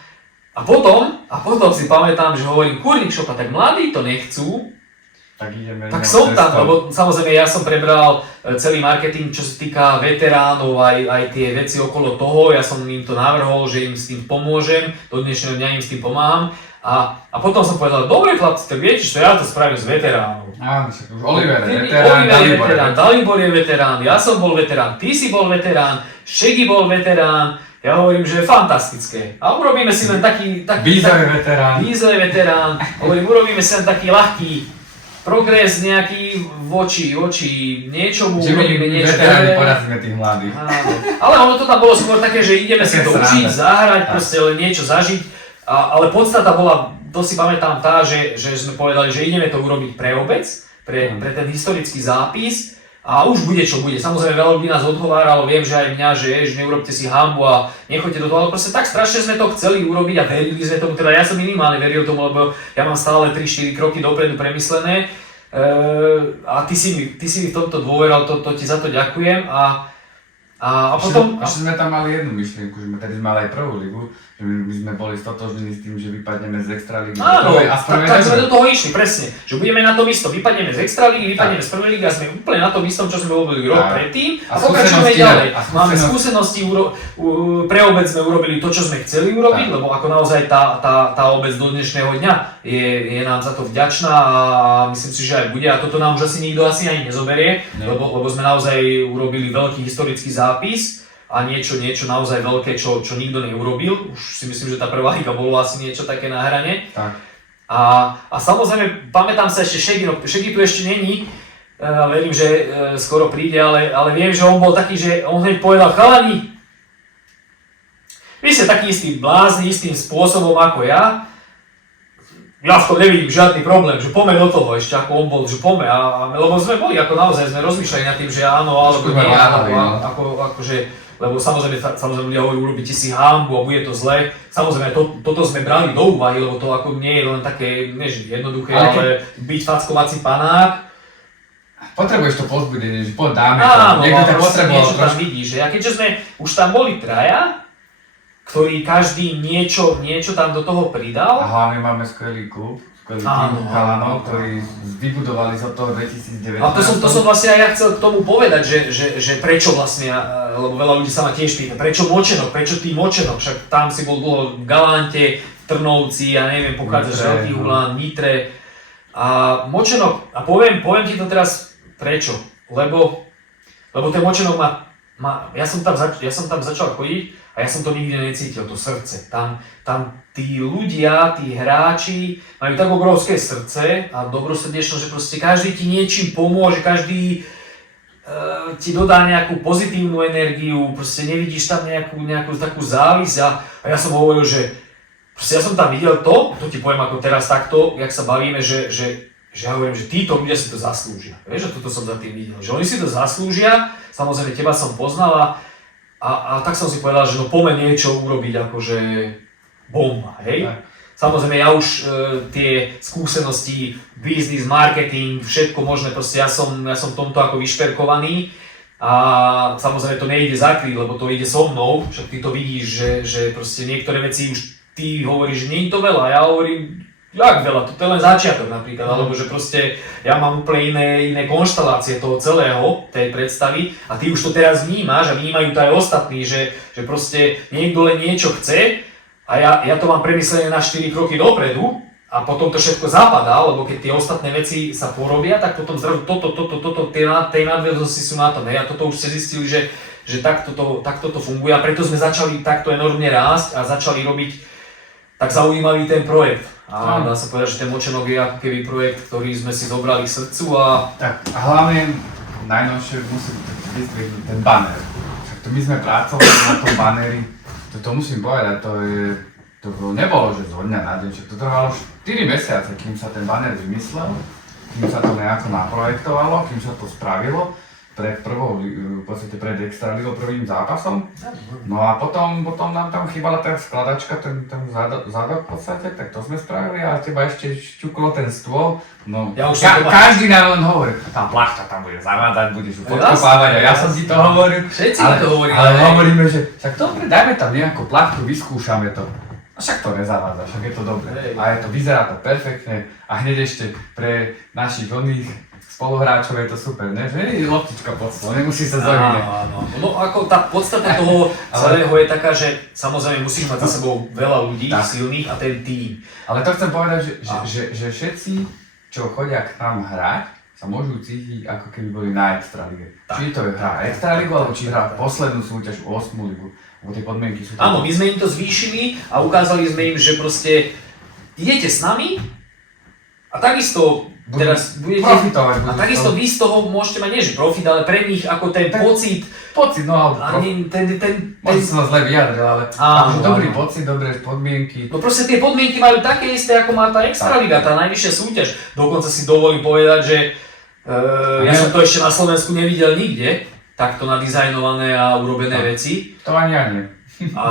A potom si pamätám, že hovorím, kurník šopa, tak mladí to nechcú, Tak ideme. tak som tam, lebo samozrejme ja som prebral celý marketing, čo sa týka veteránov, aj tie veci okolo toho, ja som im to navrhol, že im s tým pomôžem, do dnešného dňa im s tým pomáham. A potom som povedal, dobre chlapci, tak viete, čo ja to spravím s veteránov. Áno, už Oliver je veterán, Dalibor je veterán, ja som bol veterán, ty si bol veterán, Šegi bol veterán. Ja hovorím, že je fantastické. A urobíme si len taký Vízo je veterán. Vízo je veterán. Hovorím, urobíme si len taký ľahký progres nejaký voči niečomu. Že my veteráni porazíme tých mladých. Áno. Ale ono to tam bolo skôr také, že ideme si to učiť, zahrať, proste len niečo zažiť. Ale podstata bola, to si pamätám tá, že sme povedali, že ideme to urobiť pre obec, pre ten historický zápis. A už bude čo bude. Samozrejme veľa ľudí nás odhováralo, viem, že aj mňa, že neurobte si hanbu a nechoďte do toho, ale proste tak strašne sme to chceli urobiť a verili sme tomu, teda ja som minimálne veril tomu, lebo ja mám stále 3-4 kroky dopredu premyslené a ty si mi v tomto dôveral, to ti za to ďakujem a potom... Ešte sme tam mali jednu myšlienku, že my tady sme mali aj prvú ligu, že my sme boli stotožnení s tým, že vypadneme z extraligy. Áno, tak sme do toho išli, presne. Že budeme na tom istom, vypadneme z extraligy, vypadneme z prvej ligy a sme úplne na tom istom, čo sme robili rok predtým a pokračujeme ďalej. Máme skúsenosti, pre obec sme urobili to, čo sme chceli urobiť, lebo ako naozaj tá obec do dnešného dňa je nám za to vďačná a myslím si, že aj bude a toto nám už asi nikto ani nezoberie, lebo sme naozaj urobili veľký historický zápis a niečo naozaj veľké, čo nikto neurobil. Už si myslím, že tá prvá liga bolo asi niečo také na hrane. Tak. A samozrejme, pamätám sa ešte Šegi tu ešte není, verím, že skoro príde, ale viem, že on bol taký, že on hneď povedal, chalani, vy ste taký istý blázni, istým spôsobom ako ja v tom nevidím žiadny problém, že poďme do toho ešte ako on bol, že poďme, lebo sme boli ako naozaj, sme rozmýšľali nad tým, že áno, alebo nie, akože, lebo samozrejme ľudia hovorí, urobíte si hanbu a bude to zle, samozrejme toto sme brali do úvahy, lebo to ako nie je len také, než jednoduché, ale byť fackovací panák. Potrebuješ to povzbudenie, že poď dáme to, áno, niekto ťa potreboval niečo tam vidíš, že a keďže sme už tam boli traja, ktorý každý niečo tam do toho pridal. A hlavne máme skvelý klub, skvelý tým chalanov, ktorí vybudovali z toho 2019. A to som vlastne aj ja chcel k tomu povedať, že prečo vlastne, lebo veľa ľudí sa ma tiež pýta, prečo Močenok, prečo tým Močenok, však tam si bol dlho v Galante, v Trnovci, ja neviem, pochádzaš z Veľkých Hulán, Nitre. A Močenok, a poviem ti to teraz prečo, lebo ten Močenok ja som tam začal chodiť, a ja som to nikdy necítil, to srdce. Tam tí ľudia, tí hráči majú tak obrovské srdce a dobrosrdečnosť, že proste každý ti niečím pomôže, každý ti dodá nejakú pozitívnu energiu, proste nevidíš tam nejakú takú závisť a ja som hovoril, že proste ja som tam videl to ti poviem ako teraz takto, jak sa bavíme, že ja hovorím, že títo ľudia si to zaslúžia. Vieš, že toto som za tým videl, že oni si to zaslúžia, samozrejme teba som poznala, a tak som si povedal, že no poďme niečo urobiť akože bomba, hej? Tak. Samozrejme ja už tie skúsenosti, biznis, marketing, všetko možné, proste ja som v tomto ako vyšperkovaný a samozrejme to nejde zakryť, lebo to ide so mnou, však ty to vidíš, že proste niektoré veci už ty hovoríš, že nie je to veľa, ja hovorím, jak veľa, to je len začiatok napríklad, alebo že proste ja mám úplne iné konštelácie toho celého, tej predstavy a ty už to teraz vnímaš a vnímajú to aj ostatní, že proste niekto len niečo chce a ja to mám premyslené na 4 kroky dopredu a potom to všetko zapadá, lebo keď tie ostatné veci sa porobia, tak potom zrazu tej nadväznosti sú na tom. A toto už ste zistili, že takto to funguje a preto sme začali takto enormne rásť a začali robiť tak zaujímavý ten projekt. A dá sa povedať, že ten Močenok je ako keby projekt, ktorý sme si zobrali k srdcu a... Tak a hlavne najnovšie musím vystrihnúť ten banner. Však to my sme pracovali na tom banneri, to musím povedať, to nebolo, že zo dňa na deň, však to trvalo 4 mesiace, kým sa ten banner vymyslel, kým sa to nejako naprojektovalo, kým sa to spravilo. Pred extraligou prvým zápasom. No a potom nám tam chýbala tá skladačka, ten zadok v podstate, tak to sme spravili a teba ešte šťuklo ten stôl. No, ja každý nám len hovorí, tá plachta tam bude zavádzať, budeš ju podkopávať a ja som si to hovoril. Všetci to hovorili. Ale hovoríme, že tak dobre, dajme tam nejakú plachtu, vyskúšame to. A však to nezavádza, však je to dobré. Hej. A je to, vyzerá to perfektne a hneď ešte pre našich oných spoluhráčov je to super, ne? Že je loptička pod stôl, nemusí sa zaujímať. Áno. No ako tá podstata toho celého je taká, že samozrejme musíš mať za sebou veľa ľudí Tak. silných a ten tým. Ale to chcem povedať, že všetci, čo chodia k nám hrať, sa môžu cítiť ako keby boli na Extralige. Či to je hra Extraligu, alebo či hra poslednú súťaž, 8. ligu. Lebo tie podmienky sú... Áno, my sme im to zvýšili a ukázali sme im, že proste idete s nami a takisto teraz budete... profitovať. A takisto vy z toho môžete mať nie že profit, ale pre nich ako ten pocit... Pocit, no alebo A možno som zle vyjadril, ale Áno, akože dobrý áno. pocit, dobré podmienky. No proste tie podmienky majú také isté, ako má tá Extraliga, tá najvyššia súťaž. Dokonca si dovolím povedať, že ja som to ešte na Slovensku nevidel nikde, takto nadizajnované a urobené veci. To ani ja nie. A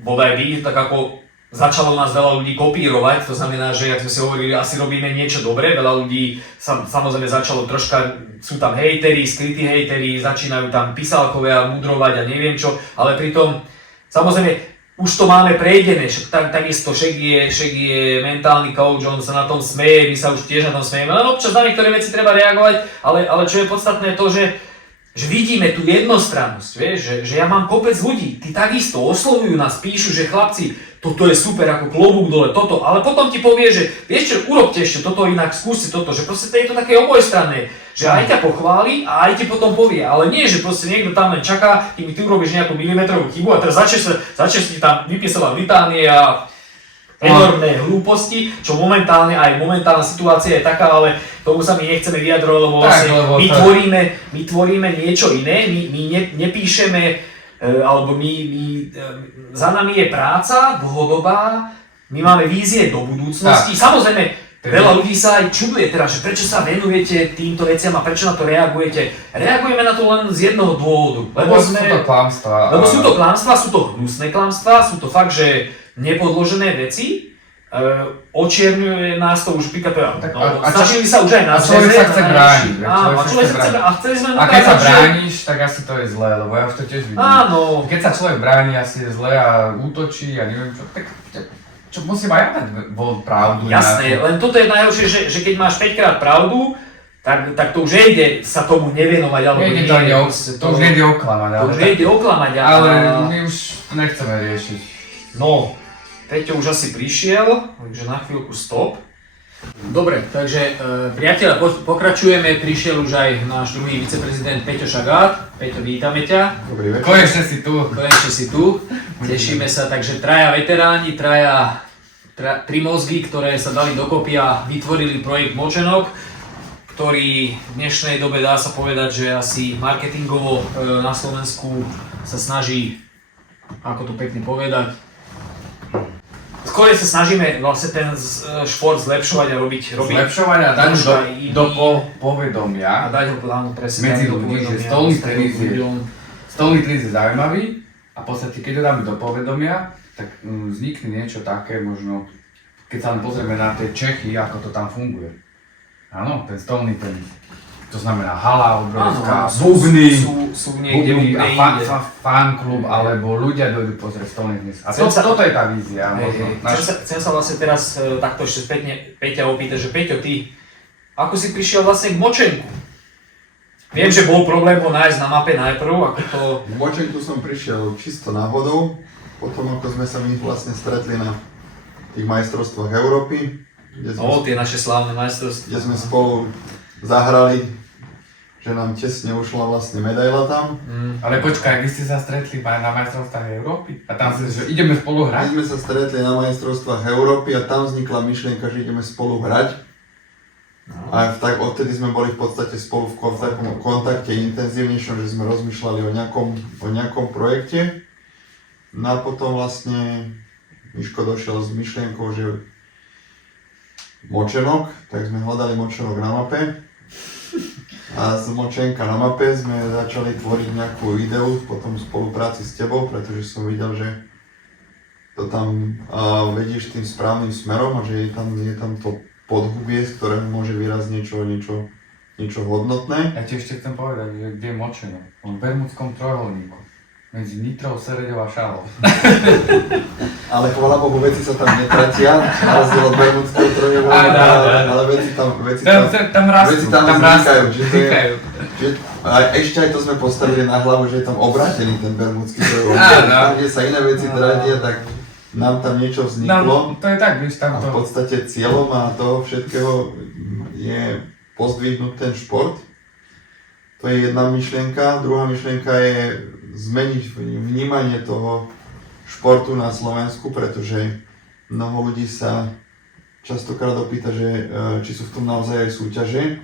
bodaj vy, tak ako začalo nás veľa ľudí kopírovať, to znamená, že jak sme si hovorili, asi robíme niečo dobré, veľa ľudí samozrejme začalo troška, sú tam hejteri, skrytí hejteri, začínajú tam písalkovia mudrovať a neviem čo, ale pritom samozrejme už to máme prejdené, takisto však je mentálny coach, on sa na tom smeje, my sa už tiež na tom smejeme, len občas na niektoré veci treba reagovať, ale čo je podstatné to, že vidíme tú jednostrannosť, vieš, že ja mám kopec ľudí, tí takisto oslovujú nás, píšu, že chlapci, toto je super, ako klobúk dole, toto, ale potom ti povie, že vieš čo, urobte ešte toto inak, skúste toto, že proste to je to také obojstranné, že aj ťa pochváli a aj ti potom povie, ale nie, že proste niekto tam len čaká, kým ty urobíš nejakú milimetrovú chybu a teraz začneš ti tam vypisovať litánie a enormné hlúposti, čo momentálne, aj momentálna situácia je taká, ale tomu sa my nechceme vyjadrovať, lebo vlastne my tvoríme niečo iné, my nepíšeme, alebo za nami je práca dlhodobá, my máme vízie do budúcnosti, samozrejme veľa ľudí sa aj čuduje teraz, že prečo sa venujete týmto veciam a prečo na to reagujete. Reagujeme na to len z jedného dôvodu, lebo sú to klamstvá. Lebo sú to klamstvá, sú to hnusné klamstvá, sú to fakt, že nepodložené veci. Očierňuje nás to už pick-up, snažili sa už aj na zväze. Človek sa chce brániť. A chceli sme a keď sa brániš, tak asi to je zlé, lebo ja už to tiež vidím. Áno. Keď sa človek bráni, asi je zlé a útočí a neviem čo, tak čo musím aj ja mať pravdu. Jasné, len toto je najhoršie, že keď máš 5 krát pravdu, tak to už nejde sa tomu nevenovať, alebo to už nejde oklamať. To už nejde oklamať. Ale my už nechceme riešiť. No, Peťo už asi prišiel, takže na chvíľku stop. Dobre, takže priatelia, pokračujeme, prišiel už aj náš druhý viceprezident Peťo Šagát. Peťo, vítame ťa. Dobrý večer. Konečne si tu. Tešíme sa, takže traja veteráni, tri mozgy, ktoré sa dali dokopy a vytvorili projekt Močenok, ktorý v dnešnej dobe dá sa povedať, že asi marketingovo na Slovensku sa snaží, ako to pekne povedať, skôr sa snažíme vlastne ten šport zlepšovať a robiť zlepšovať a dať ho do povedomia. A dať ho áno, presne medzi ľudí, že stolný tenis je zaujímavý a v podstate keď ho dáme do povedomia, tak vznikne niečo také možno, keď sa len pozrieme na tie Čechy, ako to tam funguje. Áno, ten stolný tenis. To znamená hala obrovská, bubny, a fanklub, alebo ľudia dojdú pozrieť stolný tenis. A toto je tá vízia. Chcem sa vlastne teraz takto ešte spätne Peťa opýtať, že Peťo, ty ako si prišiel vlastne k Močenku? Viem, že bol problém ho nájsť na mape najprv, ako to... K Močenku som prišiel čisto náhodou, potom ako sme sa my vlastne stretli na tých majstrovstvách Európy, tie naše slávne majstrovstvá. Kde sme spolu zahrali, že nám tesne ušla vlastne medaila tam. Ale počkaj, vy ste sa stretli na majstrovstvách Európy? A tam že ideme spolu hrať? My sme sa stretli na majstrovstvách Európy a tam vznikla myšlienka, že ideme spolu hrať. A odtedy sme boli v podstate spolu v kontakte intenzívnejšom, že sme rozmýšľali o nejakom projekte. No a potom vlastne Miško došiel s myšlienkou, že Močenok, tak sme hľadali Močenok na mape. A z Močenka na mape sme začali tvoriť nejakú ideu potom v spolupráci s tebou, pretože som videl, že to tam vedíš tým správnym smerom a že je tam to podhubie, z ktorého môže vyrazť niečo hodnotné. Ja ti ešte chcem povedať, že kde je Močenok? On v Bermudskom trojuholníku. Medzi Nitrou, Sereďou a Šalou. Ale chvála Bohu, veci sa tam netratia, na rozdiel od Bermudského trojuholníka, ale veci tam Tam vznikajú, že to je, vznikajú. a ešte aj to sme postavili na hlavu, že je tam obrátený ten Bermudský trojuholník. Áno. Tam, kde sa iné veci tratia, tak nám tam niečo vzniklo. To je tak, vieš, tam A v to... podstate cieľom a toho všetkého je pozdvihnúť ten šport. To je jedna myšlienka. Druhá myšlienka je zmeniť vnímanie toho športu na Slovensku, pretože mnoho ľudí sa častokrát opýta, že či sú v tom naozaj aj súťaže.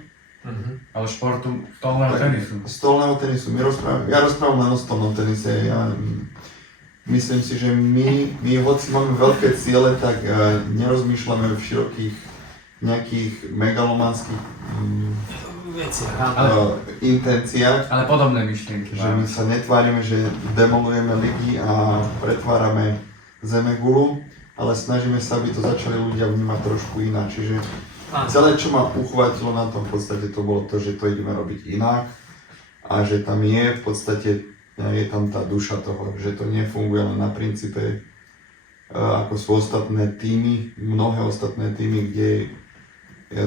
Ale športu stolného tenisu. Stolného tenisu. Ja rozprávam len o stolnom tenise. Ja myslím si, že my hoci máme veľké ciele, tak nerozmýšľame v širokých nejakých megalomanských intenciách. Ale podobné myšlienky. Že my sa netvárime, že demolujeme ligy a pretvárame zemegulu, ale snažíme sa, aby to začali ľudia vnímať trošku inak. Čiže celé, čo ma uchvátilo na tom, v podstate to bolo to, že to ideme robiť inak a že tam je v podstate, je tam tá duša toho, že to nefunguje len na princípe, ako sú ostatné týmy, mnohé ostatné týmy, kde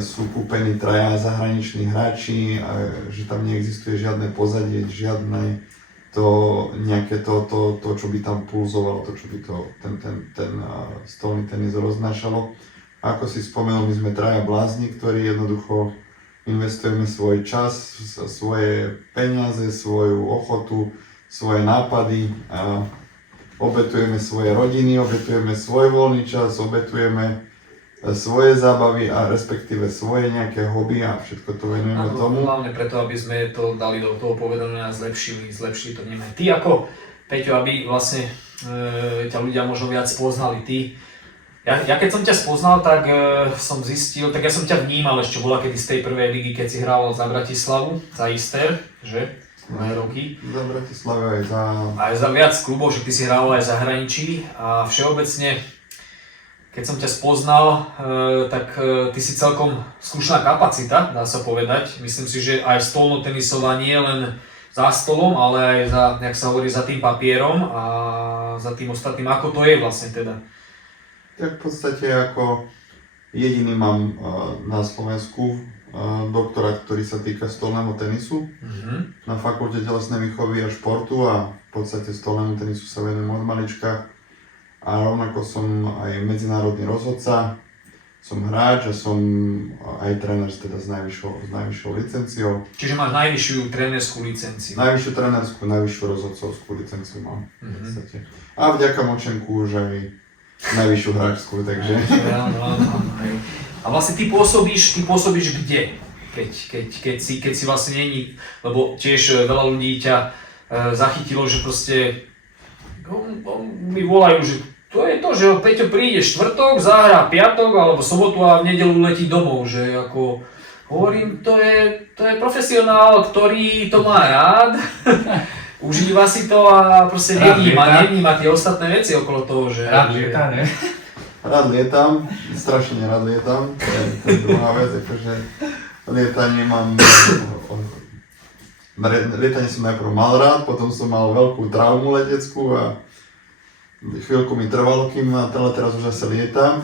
sú kúpení traja zahraniční hráči a že tam neexistuje žiadne pozadie, žiadne nejaké to, čo by tam pulzovalo, to, čo by ten stolný tenis roznášalo. Ako si spomenul, my sme traja blázni, ktorí jednoducho investujeme svoj čas, svoje peniaze, svoju ochotu, svoje nápady a obetujeme svoje rodiny, obetujeme svoj voľný čas, obetujeme svoje zábavy a respektíve svoje nejaké hobby a všetko to venujeme tomu. Hlavne preto, aby sme to dali do toho povedomia a zlepšili to vnímanie. Ty ako, Peťo, aby vlastne ťa ľudia možno viac spoznali, ja keď som ťa spoznal, tak som zistil, tak ja som ťa vnímal ešte kedy z tej prvej ligy, keď si hrával za Bratislavu, za Ister, že? Mnohé roky. Za Bratislavu aj za viac klubov, že ty si hrával aj v zahraničí a všeobecne, keď som ťa spoznal, tak ty si celkom slušná kapacita, dá sa povedať. Myslím si, že aj stolnotenisová nie len za stolom, ale aj za, jak sa hovorí, za tým papierom a za tým ostatným. Ako to je vlastne teda? Tak v podstate ako jediný mám na Slovensku doktorát, ktorý sa týka stolného tenisu. Na fakulte telesnej výchovy a športu a v podstate stolnému tenisu sa venujem od malička. A rovnako som aj medzinárodný rozhodca, som hráč a som aj tréner teda s najvyššou licenciou. Čiže máš najvyššiu trénerskú licenciu? Najvyššiu trénerskú, najvyššiu rozhodcovskú licenciu mám v podstate. A vďaka Močenku už aj najvyššiu hráčskú, takže... A vlastne ty pôsobíš kde? Keď si vlastne není, lebo tiež veľa ľudí ťa zachytilo, že proste mi volajú, že to je to, že Peťo príde štvrtok, zahrá piatok alebo sobotu a v nedeľu letí domov, že ako hovorím, to je profesionál, ktorý to má rád, užíva si to a proste nevníma tie ostatné veci okolo toho, že... Rád lieta, ne? Rád lietam, strašne rád lietam, to je druhá vec, akože lietanie mám... Lietanie som najprv mal rád, potom som mal veľkú traumu leteckú a chvíľku mi trvalo, kým teraz už zase lietam.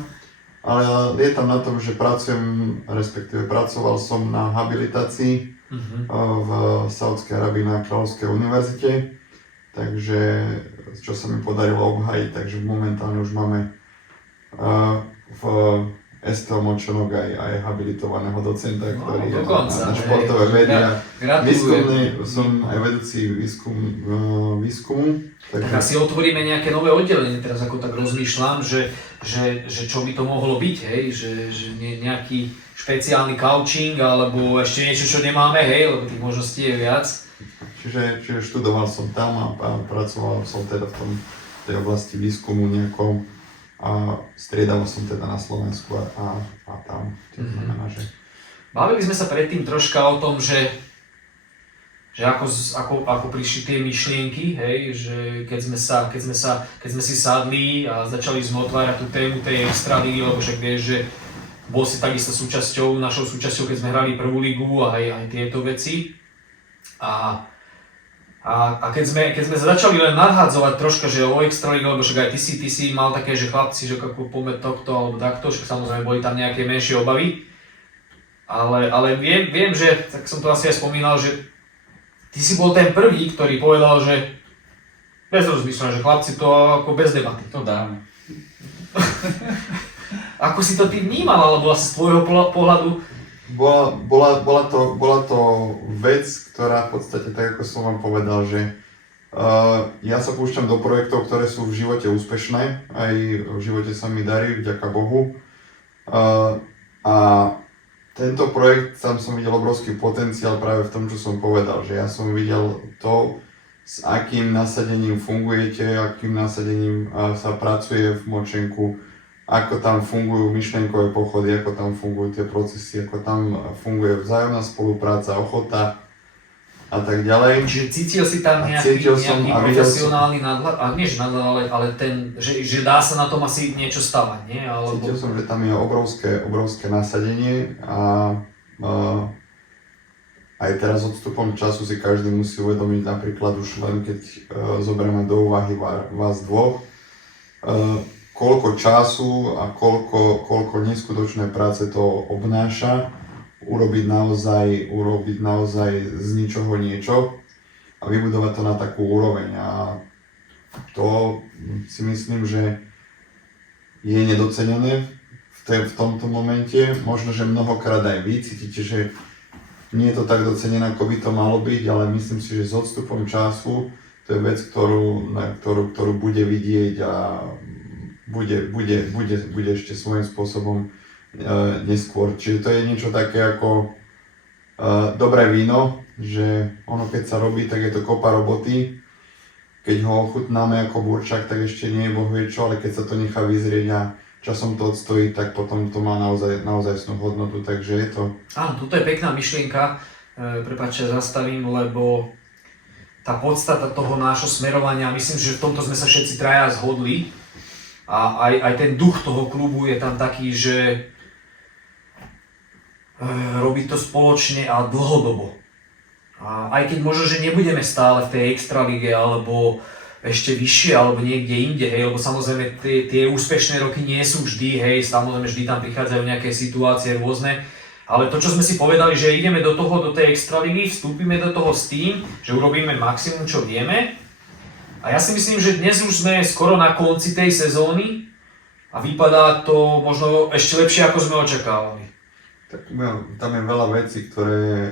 Ale lietam na tom, že pracoval som na habilitácii v Saúdskej Arabii na Kráľovskej univerzite. Takže, čo sa mi podarilo obhájiť, takže momentálne už máme v STO Močenok aj habilitovaného docenta, ktorý je na športové vedy a výskumný, som aj vedúci výskumu. Tak asi otvoríme nejaké nové oddelenie, teraz ako tak rozmýšľam, že čo by to mohlo byť, hej, že nejaký špeciálny coaching alebo ešte niečo, čo nemáme, hej, lebo tých možností je viac. Čiže študoval som tam a pracoval som teda v tej oblasti výskumu nejakom. A striedal som teda na Slovensku a tam. Znamená, že... Bavili sme sa predtým troška o tom, že ako prišli tie myšlienky, hej, že keď sme si sadli a začali sme otvárať tú tému tej extralígy, lebo však vieš, že bol si takisto našou súčasťou, keď sme hrali prvú ligu a aj tieto veci. A A keď sme začali len nadhádzovať troška, že o Extralígu, lebo však aj ty si mal také, že chlapci, že ako poďme tohto alebo takto, však samozrejme boli tam nejaké menšie obavy. Ale viem, že, tak som to asi aj spomínal, že ty si bol ten prvý, ktorý povedal, že bez rozmýšľania, že chlapci to ako bez debaty. To dáme. Ako si to ty vnímal, alebo asi z tvojho pohľadu? Bola to vec, ktorá v podstate, tak ako som vám povedal, že ja sa púšťam do projektov, ktoré sú v živote úspešné, aj v živote sa mi darí, vďaka Bohu. A tento projekt, tam som videl obrovský potenciál práve v tom, čo som povedal, že ja som videl to, s akým nasadením fungujete, akým nasadením sa pracuje v Močenku, ako tam fungujú myšlienkové pochody, ako tam fungujú tie procesy, ako tam funguje vzájomná spolupráca, ochota a tak ďalej. Čiže cítil si tam nejaký profesionálny nadhľad, a nie že nadhľad, ale ten, že dá sa na tom asi niečo stavať, nie? Alebo... Cítil som, že tam je obrovské nasadenie a aj teraz odstupom času si každý musí uvedomiť, napríklad už len keď zoberieme do úvahy vás dvoch, koľko času a koľko neskutočnej práce to obnáša urobiť naozaj z ničoho niečo a vybudovať to na takú úroveň. A to si myslím, že je nedocenené v tomto momente. Možno, že mnohokrát aj vy cítite, že nie je to tak docenené, ako by to malo byť, ale myslím si, že s odstupom času to je vec, ktorú bude vidieť a bude ešte svojím spôsobom neskôr. Čiže to je niečo také ako dobré víno, že ono keď sa robí, tak je to kopa roboty. Keď ho ochutnáme ako burčak, tak ešte nie je bohvie čo, ale keď sa to nechá vyzrieť a časom to odstojí, tak potom to má naozaj hodnotu, takže je to... Áno, toto je pekná myšlienka, prepáčte, zastavím, lebo tá podstata toho nášho smerovania, myslím, že v tomto sme sa všetci traja zhodli a aj ten duch toho klubu je tam taký, že robiť to spoločne a dlhodobo. A aj keď možno, že nebudeme stále v tej extralíge alebo ešte vyššie alebo niekde inde, hej, lebo samozrejme tie úspešné roky nie sú vždy, hej, samozrejme vždy tam prichádzajú nejaké situácie rôzne, ale to, čo sme si povedali, že ideme do tej extraligy, vstúpime do toho s tým, že urobíme maximum, čo vieme. A ja si myslím, že dnes už sme skoro na konci tej sezóny a vypadá to možno ešte lepšie, ako sme očakávali. Tak tam je veľa vecí, ktoré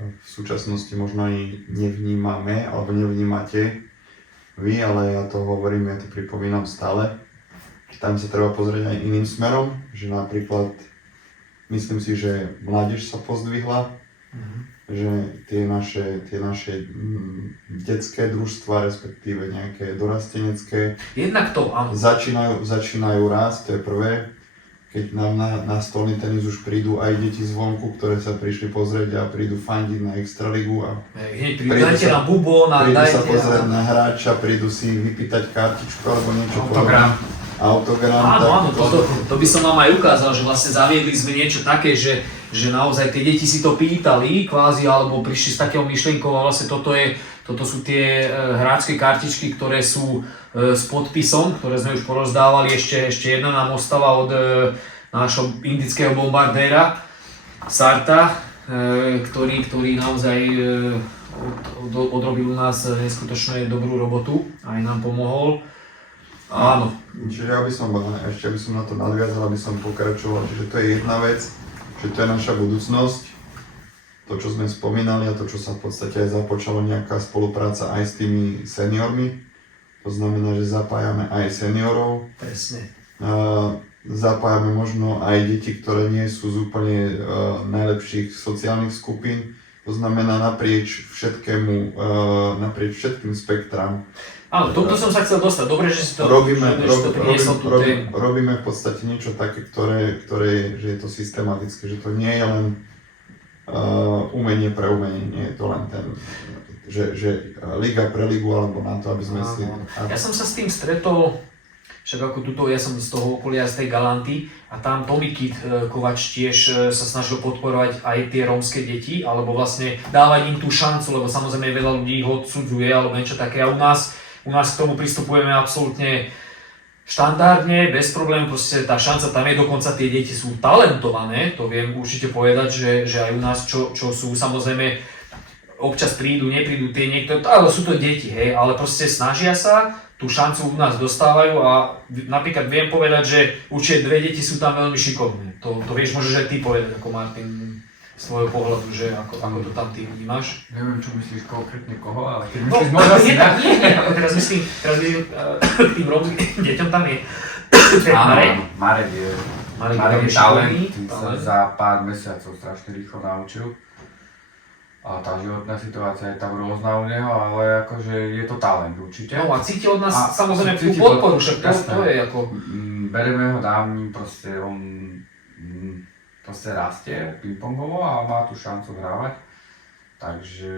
v súčasnosti možno ani nevnímame alebo nevnímate vy, ale ja to hovorím, ja to pripomínam stále. Tam sa treba pozrieť aj iným smerom, že napríklad myslím si, že mládež sa pozdvihla, že tie naše detské družstva, respektíve nejaké dorastenecké, jednak to, áno. Začínajú rásť, to je prvé. Keď nám na stolný tenis už prídu aj deti zvonku, ktoré sa prišli pozrieť a prídu fandiť na extraligu a dajte na bubon a prídu dajte sa pozrieť na hráča, prídu si vypýtať kartičku alebo niečo Autogram. Áno, to by som vám aj ukázal, že vlastne zaviedli sme niečo také, že naozaj tie deti si to pýtali kvázi, alebo prišli s takého myšlienkou a vlastne toto sú tie hráčske kartičky, ktoré sú s podpisom, ktoré sme už porozdávali, ešte jedna nám ostala od nášho indického bombardéra Sarta, ktorý naozaj odrobil u nás neskutočne dobrú robotu, aj nám pomohol. Áno. Čiže aby som na to nadviazal, aby som pokračoval, čiže to je jedna vec, že to je naša budúcnosť, to čo sme spomínali a to čo sa v podstate aj započalo nejaká spolupráca aj s tými seniormi, to znamená, že zapájame aj seniorov. Presne. Zapájame možno aj deti, ktoré nie sú z úplne najlepších sociálnych skupín, to znamená naprieč všetkým spektrám. Áno, tomto som sa chcel dostať. Dobre, že si to priniesol tú tému. Robíme v podstate niečo také, že je to systematické, že to nie je len umenie pre umenie, nie je to len ten, že liga pre ligu alebo na to, aby sme si... Ja som sa s tým stretol však ako tuto, ja som z toho okolia, z tej Galanty a tam Tomikit Kovač tiež sa snažil podporovať aj tie rómske deti, alebo vlastne dávať im tú šancu, lebo samozrejme veľa ľudí ho odsudzuje alebo niečo také a u nás k tomu pristupujeme absolútne štandardne, bez problémov, proste tá šanca tam je, dokonca tie deti sú talentované, to viem určite povedať, že aj u nás, čo sú samozrejme, občas prídu, neprídu tie niekto, ale sú to deti, hej, ale proste snažia sa, tú šancu u nás dostávajú a napríklad viem povedať, že určite 2 deti sú tam veľmi šikovné, to vieš môžeš aj ty povedať ako Martin z tvojho pohľadu, že ako to tam ty vnímaš. Neviem, čo myslíš konkrétne koho, ale keď No, myslíš možno si nie, teraz myslím k tým rómskym deťom tam je. Marek je talent, tým sa za pár mesiacov strašne rýchlo naučil. A tá životná situácia je tam rôzna u neho, ale akože je to talent určite. No a cíti od nás samozrejme tú podporu, však to je ako... Bereme ho dámy, proste on proste rastie pingpongovo a má tú šancu hrávať. Takže...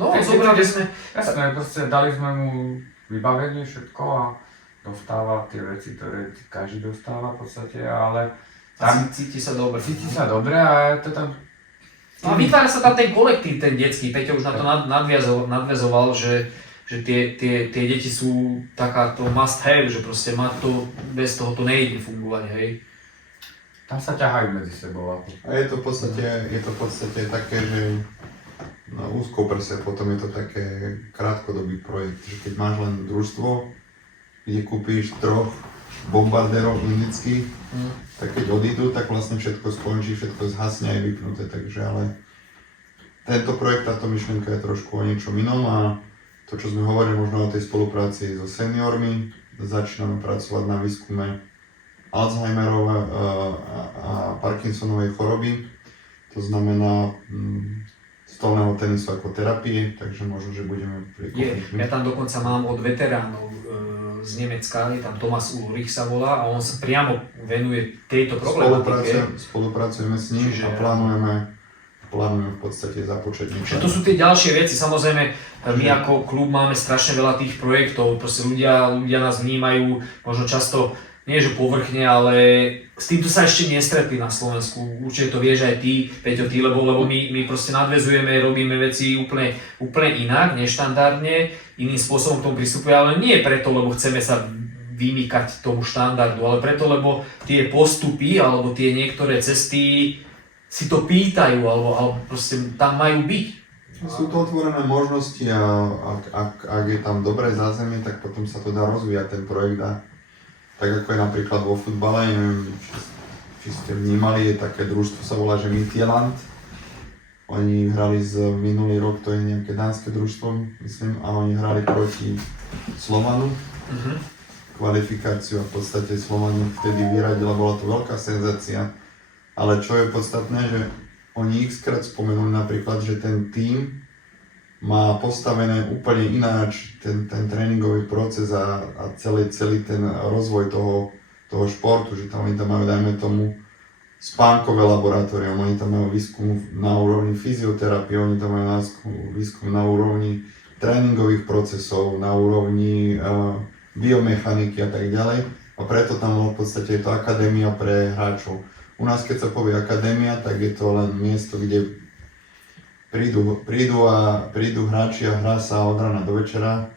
No, zobrali sme... Jasné, proste dali sme mu vybavenie všetko a dostáva tie veci, ktoré každý dostáva v podstate, ale... Tam cíti sa dobre. Cíti sa dobre a je to tam... No a vytvára sa tam ten kolektív, ten detský. Peťo už na to nadväzoval, že tie deti sú takáto must have, že proste má to, bez toho to nejde fungovať, hej. Tam sa ťahajú medzi sebou. A je to v podstate také, že na úzkou prse potom je to také krátkodobý projekt, že keď máš len družstvo, kde kúpíš 3 bombardérov indických, tak keď odídu, tak vlastne všetko skončí, všetko zhasne a je vypnuté, takže ale tento projekt, táto myšlienka je trošku o niečom inom a to, čo sme hovorili možno o tej spolupráci so seniormi, začíname pracovať na výskume Alzheimerovej a Parkinsonovej choroby, to znamená stolného tenisu ako terapie, takže možno, že budeme Ja tam dokonca mám od veteránov z Nemecka, je tam Thomas Ulrich sa volá a on sa priamo venuje tejto problematike. Spolupracujeme s ním a plánujeme v podstate započať niečo. To sú tie ďalšie veci, samozrejme my ako klub máme strašne veľa tých projektov, proste ľudia nás vnímajú možno často nie že povrchne, ale s týmto sa ešte nestretli na Slovensku. Určite to vieš aj ty, Peťo, lebo my proste nadväzujeme, robíme veci úplne inak, neštandardne, iným spôsobom k tomu pristupuje, ale nie preto, lebo chceme sa vymýkať tomu štandardu, ale preto, lebo tie postupy alebo tie niektoré cesty si to pýtajú, alebo proste tam majú byť. Sú to otvorené možnosti a ak je tam dobré zázemie, tak potom sa to dá rozvíjať ten projekt a tak ako je napríklad vo futbale, neviem, či ste vnímali, je také družstvo, sa volá, že Midtjylland. Oni hrali minulý rok, to je nejaké dánske družstvo, myslím, a oni hrali proti Slovanu. Kvalifikáciu a v podstate Slovanu vtedy vyradila, bola to veľká senzácia. Ale čo je podstatné, že oni x-krát spomenuli napríklad, že ten tím má postavené úplne ináč ten tréningový proces a celý ten rozvoj toho športu, že tam oni tam majú, dajme tomu, spánkové laboratórium, oni tam majú výskum na úrovni fyzioterapie, oni tam majú výskum na úrovni tréningových procesov, na úrovni biomechaniky a tak ďalej. A preto tam v podstate je to akadémia pre hráčov. U nás, keď sa povie akadémia, tak je to len miesto, kde prídu hráči a hrá sa od rána do večera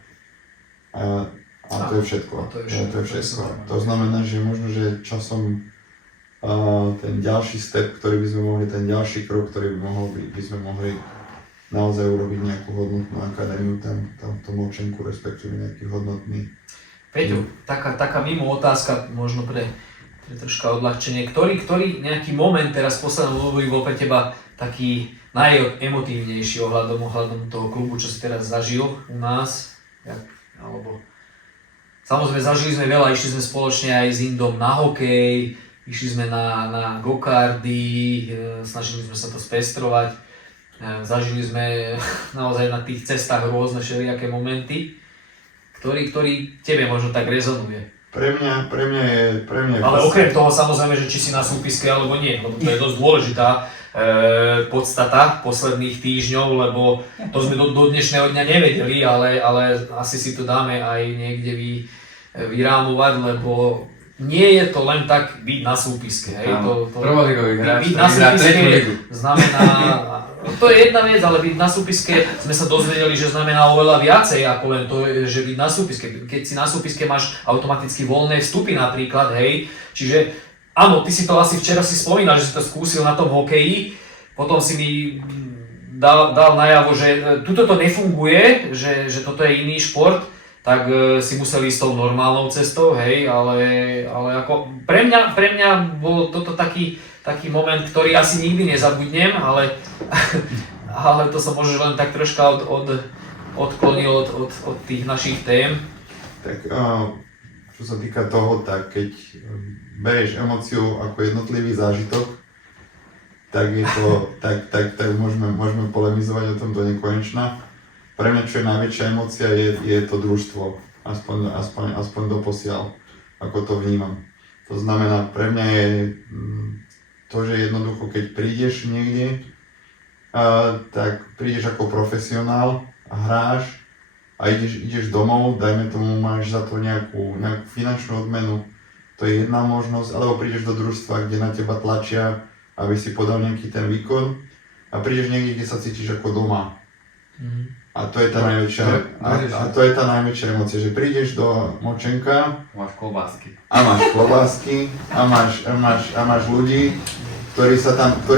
a to je všetko. To znamená, že možno, že časom ten ďalší step, ktorý by sme mohli, ten ďalší krok, ktorý by sme mohli naozaj urobiť nejakú hodnotnú akadémiu tam v tom Močenku, respektíve nejaký hodnotný. Peťo, taká mimo otázka, možno pre troška odľahčenie. Ktorý nejaký moment teraz v poslednom období bol pre teba taký najemotívnejší ohľadom toho klubu, čo si teraz zažil u nás? Samozrejme, zažili sme veľa, išli sme spoločne aj s Indom na hokej, išli sme na go-karty, snažili sme sa to spestrovať. Zažili sme naozaj na tých cestách rôzne všelijaké momenty, ktorý tebe možno tak rezonuje. Pre mňa je... Ale okrem toho samozrejme, že či si na súpiske alebo nie, lebo to je dosť dôležitá podstata posledných týždňov, lebo to sme do dnešného dňa nevedeli, ale asi si to dáme aj niekde vyrámovať, lebo nie je to len tak byť na súpiske. Hej? Prvoligový hráč, byť na ktorý hrá tretiu súpiske ligu. znamená, to je jedna vec, ale byť na súpiske sme sa dozvedeli, že znamená oveľa viacej ako len to, že byť na súpiske. Keď si na súpiske máš automaticky voľné vstupy napríklad, hej, čiže áno, ty si to asi včera si spomínal, že si to skúsil na tom hokeji, potom si mi dal najavo, že tuto to nefunguje, že toto je iný šport, tak si musel ísť tou normálnou cestou, hej, ale ako pre mňa bol toto taký moment, ktorý asi nikdy nezabudnem, ale to som možno len tak troška odklonil od tých našich tém. Tak čo sa týka toho, tak keď berieš emóciu ako jednotlivý zážitok, tak je to, tak môžeme polemizovať o tom do nekonečna. Pre mňa, čo je najväčšia emócia, je to družstvo, aspoň doposiaľ, ako to vnímam. To znamená, pre mňa je to, že jednoducho, keď prídeš niekde, tak prídeš ako profesionál a hráš a ideš domov, dajme tomu, máš za to nejakú finančnú odmenu, to je jedna možnosť, alebo prídeš do družstva, kde na teba tlačia, aby si podal nejaký ten výkon a prídeš niekde, kde sa cítiš ako doma. A to je tá najväčšia emócia, že prídeš do Močenka máš klobásky a máš ľudí, ktorí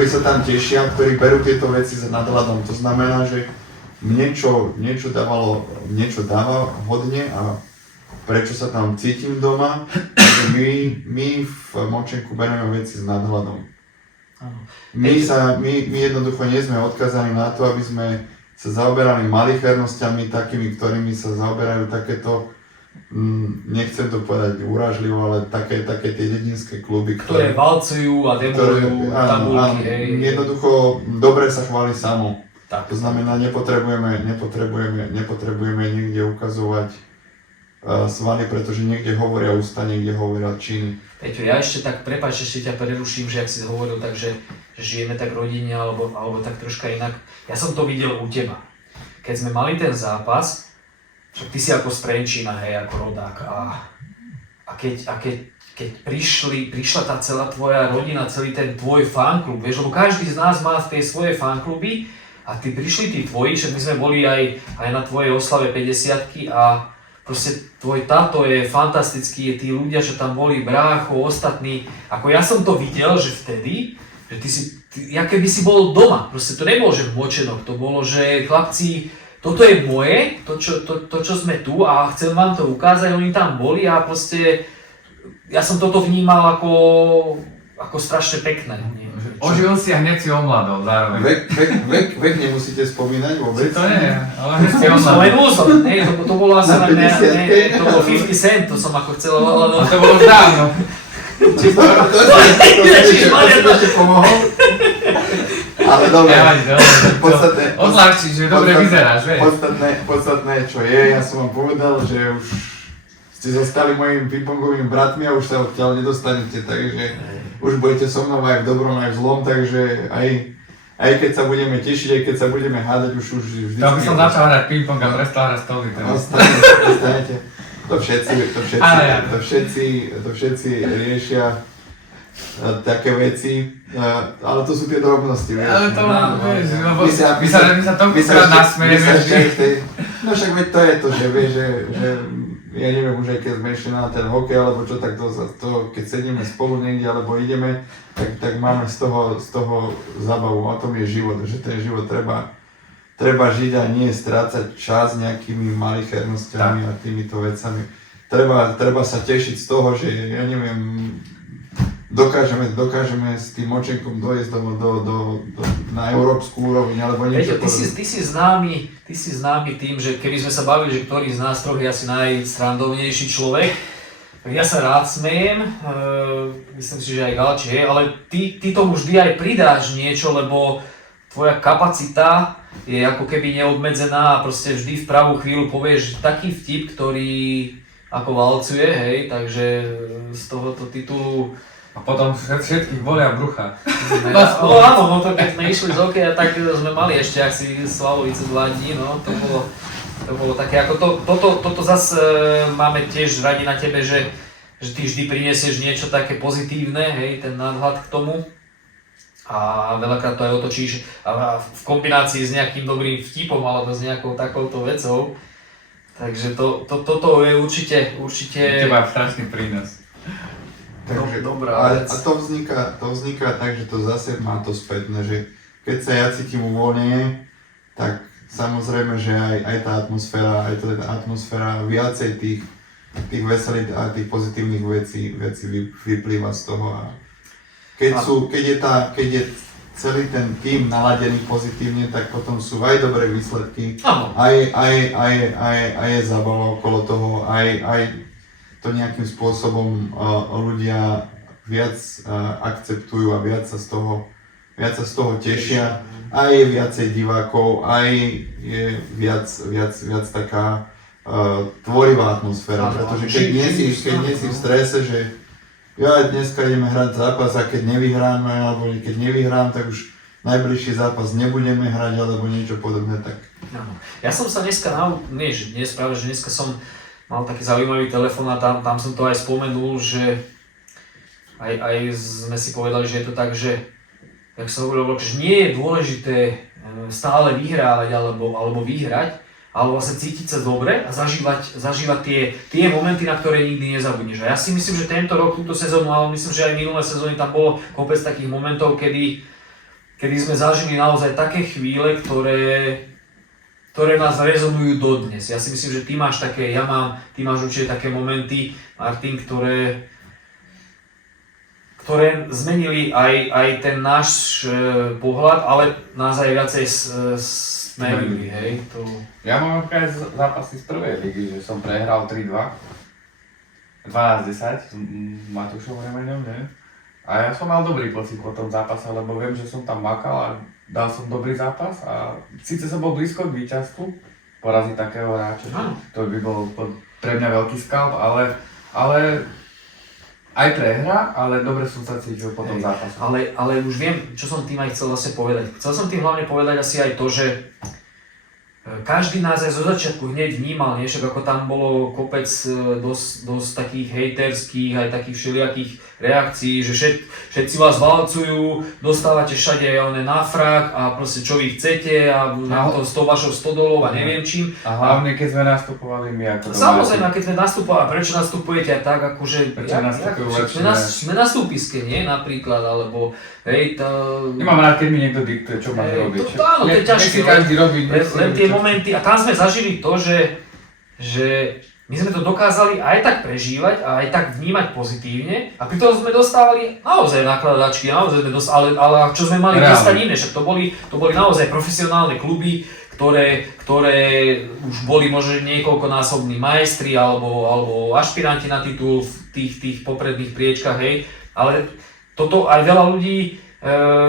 sa tam tešia, ktorí berú tieto veci za nadhľadom. To znamená, že niečo dáva hodne a prečo sa tam cítim doma, že my v Močenku bereme veci s nadhľadom. My jednoducho nie sme odkazaní na to, aby sme sa zaoberali malichernosťami, takými, ktorými sa zaoberajú takéto, nechcem to povedať urážlivo, ale také tie dedinské kluby, ktoré valcujú a demolujú tabulky. Jednoducho dobre sa chváli samo. Tak. To znamená, nepotrebujeme niekde ukazovať svaly, pretože niekde hovoria ústa, niekde hovoria činy. Peťo, ja ešte tak, prepáč, ešte ťa preruším, že ak si hovoril tak, že žijeme tak rodine alebo tak troška inak. Ja som to videl u teba. Keď sme mali ten zápas, však ty si ako z Trenčína, hej, ako rodák a keď prišla tá celá tvoja rodina, celý ten tvoj fanklub, vieš, lebo každý z nás má tie svoje fankluby a ty prišli tí tvoji, však my sme boli aj na tvojej oslave 50-ky a proste tvoj táto je fantastický, tí ľudia, čo tam boli, brácho, ostatní, ako ja som to videl, že vtedy, že ja keby si bol doma, proste to nebolo, že v Močenok, to bolo, že chlapci, toto je moje, to čo sme tu a chcem vám to ukázať, oni tam boli a proste, ja som toto vnímal ako strašne pekné. Ožil si a hneď si omladol zároveň. Vek nemusíte spomínať vôbec. To nie, ale hneď si omladol. Spomenul som, to bolo asi na 50-ke. To bolo 50 cent, to som ako chcel, ale... To bolo už dávno. To si ešte pomohol. Ale dobre, odľahčí, že dobre vyzeráš, vieš. Podstatné, čo je, ja som vám povedal, že už ste zostali mojimi pingpongovými bratmi a už sa odtiaľ nedostanete, takže už budete so mnou aj v dobrom, aj v zlom, takže aj keď sa budeme tešiť, aj keď sa budeme hádať, už vždycky... To by som začal hrať pingpong a prestal hrať stolky. Dostanete. To všetci riešia také veci, ale to sú tie drobnosti, vieš. Ale to mám, vieš, lebo my sa toľkokrát nasmejeme vždy. No však veď to je to, že vieš, že ja neviem už aj keď sme išli na ten hokej alebo čo, tak to keď sedíme spolu niekde alebo ideme, tak máme z toho zábavu. A tom je život, že ten život treba žiť a nie strácať čas nejakými malichernosťami a týmito vecami. Treba sa tešiť z toho, že ja neviem, dokážeme s tým Močenkom dojsť na európsku úroveň alebo niečo. Ty si známy tým, že keby sme sa bavili, že ktorý z nás troch je asi najsrandovnejší človek, tak ja sa rád smejem, myslím si, že aj Galči je, ale ty tomu vždy aj pridáš niečo, lebo tvoja kapacita je ako keby neobmedzená a proste vždy v pravú chvíľu povieš taký vtip, ktorý ako valcuje, hej, takže z tohoto titulu... A potom všetkých bolia brucha. No áno, no to keď sme išli z hokeja, tak sme mali ešte, ak si Slavovice 2 dní, no to To bolo také, ako toto zase máme tiež radi na tebe, že ty vždy prinesieš niečo také pozitívne, hej, ten nadhľad k tomu. A veľakrát to aj otočíš a v kombinácii s nejakým dobrým vtipom alebo s nejakou takouto vecou. Takže toto je určite... Teba strašný prínos. Takže, dobrá vec. A to vzniká tak, že to zase má to spätné, že keď sa ja cítim uvoľnenie, tak samozrejme, že aj tá atmosféra viacej tých veselých a tých pozitívnych vecí vyplýva z toho. A keď je celý ten tím naladený pozitívne, tak potom sú aj dobré výsledky, aj je zábava okolo toho, aj to nejakým spôsobom ľudia viac akceptujú a viac sa z toho tešia. Aj je viacej divákov, aj je viac taká tvorivá atmosféra, pretože keď nie si v strese, že dneska ideme hrať zápas a keď nevyhráme, alebo keď nevyhrám, tak už najbližší zápas nebudeme hrať, alebo niečo podobné, tak... Ja som sa dneska dneska som mal taký zaujímavý telefón a tam som to aj spomenul, že aj sme si povedali, že je to tak, že jak sa hovorilo, že nie je dôležité stále vyhrávať alebo vyhrať, ale vlastne cítiť sa dobre a zažívať tie momenty, na ktoré nikdy nezabudneš. A ja si myslím, že tento rok, túto sezónu, ale myslím, že aj minulé sezóny tam bolo kopec takých momentov, kedy sme zažili naozaj také chvíle, ktoré nás rezonujú dodnes. Ja si myslím, že ty máš určite také momenty, Martin, ktoré zmenili aj ten náš pohľad, ale nás aj viacej smerili, hej. Ja mám napríklad zápasy z prvej ligy, že som prehral 3-2, 12-10 s Matúšom Remeňom, ne? A ja som mal dobrý pocit po tom zápase, lebo viem, že som tam makal a dal som dobrý zápas a síce som bol blízko k víťazstvu, poraziť takého hráča, to by bol pre mňa veľký skalp, ale aj prehra, ale dobre som sa cítil po tom zápase. Ale už viem, čo som tým aj chcel vlastne povedať. Chcel som tým hlavne povedať asi aj to, že každý nás aj zo začiatku hneď vnímal, nie? Však ako tam bolo kopec dosť takých hejterských, aj takých všelijakých reakcií, že všetci vás valcujú, dostávate všade na frak a proste čo vy chcete a s tou vašou stodolou a neviem čím. A hlavne keď sme nastupovali my ako domáci. Samozrejme, keď sme nastupovali, prečo nastupujete aj tak, akože sme na stúpiske, nie? Napríklad, alebo hej, nemám rád, keď mi niekto diktuje, čo mám robiť. Áno, to je ťažké, každý robí len tie momenty, a tam sme zažili to, že my sme to dokázali aj tak prežívať a aj tak vnímať pozitívne a pritom sme dostávali naozaj nakladačky, ale čo sme mali dostať iné, však to boli naozaj profesionálne kluby, ktoré už boli možno niekoľkonásobní majstri alebo ašpiranti na titul v tých popredných priečkách, hej, ale toto aj veľa ľudí